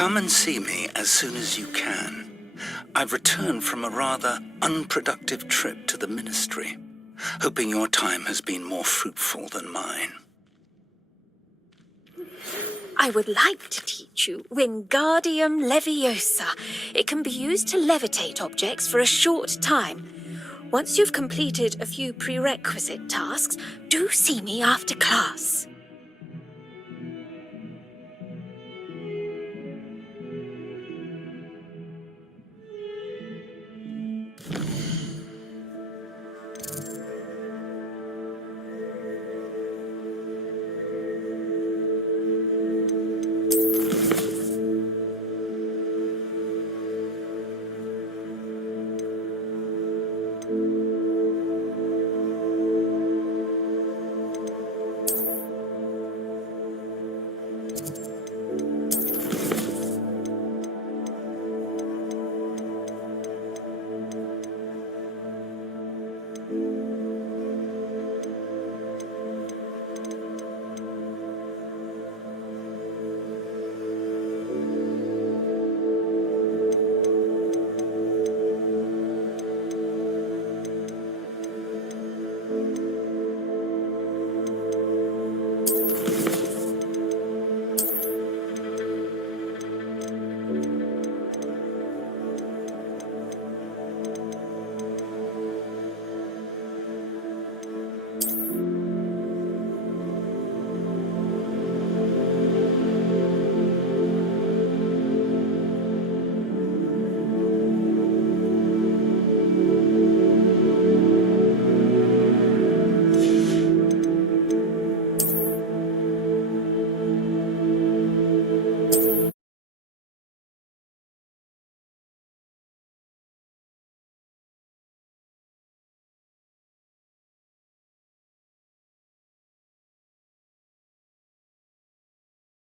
Come and see me as soon as you can. I've returned from a rather unproductive trip to the Ministry, hoping your time has been more fruitful than mine. I would like to teach you Wingardium Leviosa. It can be used to levitate objects for a short time. Once you've completed a few prerequisite tasks, do see me after class.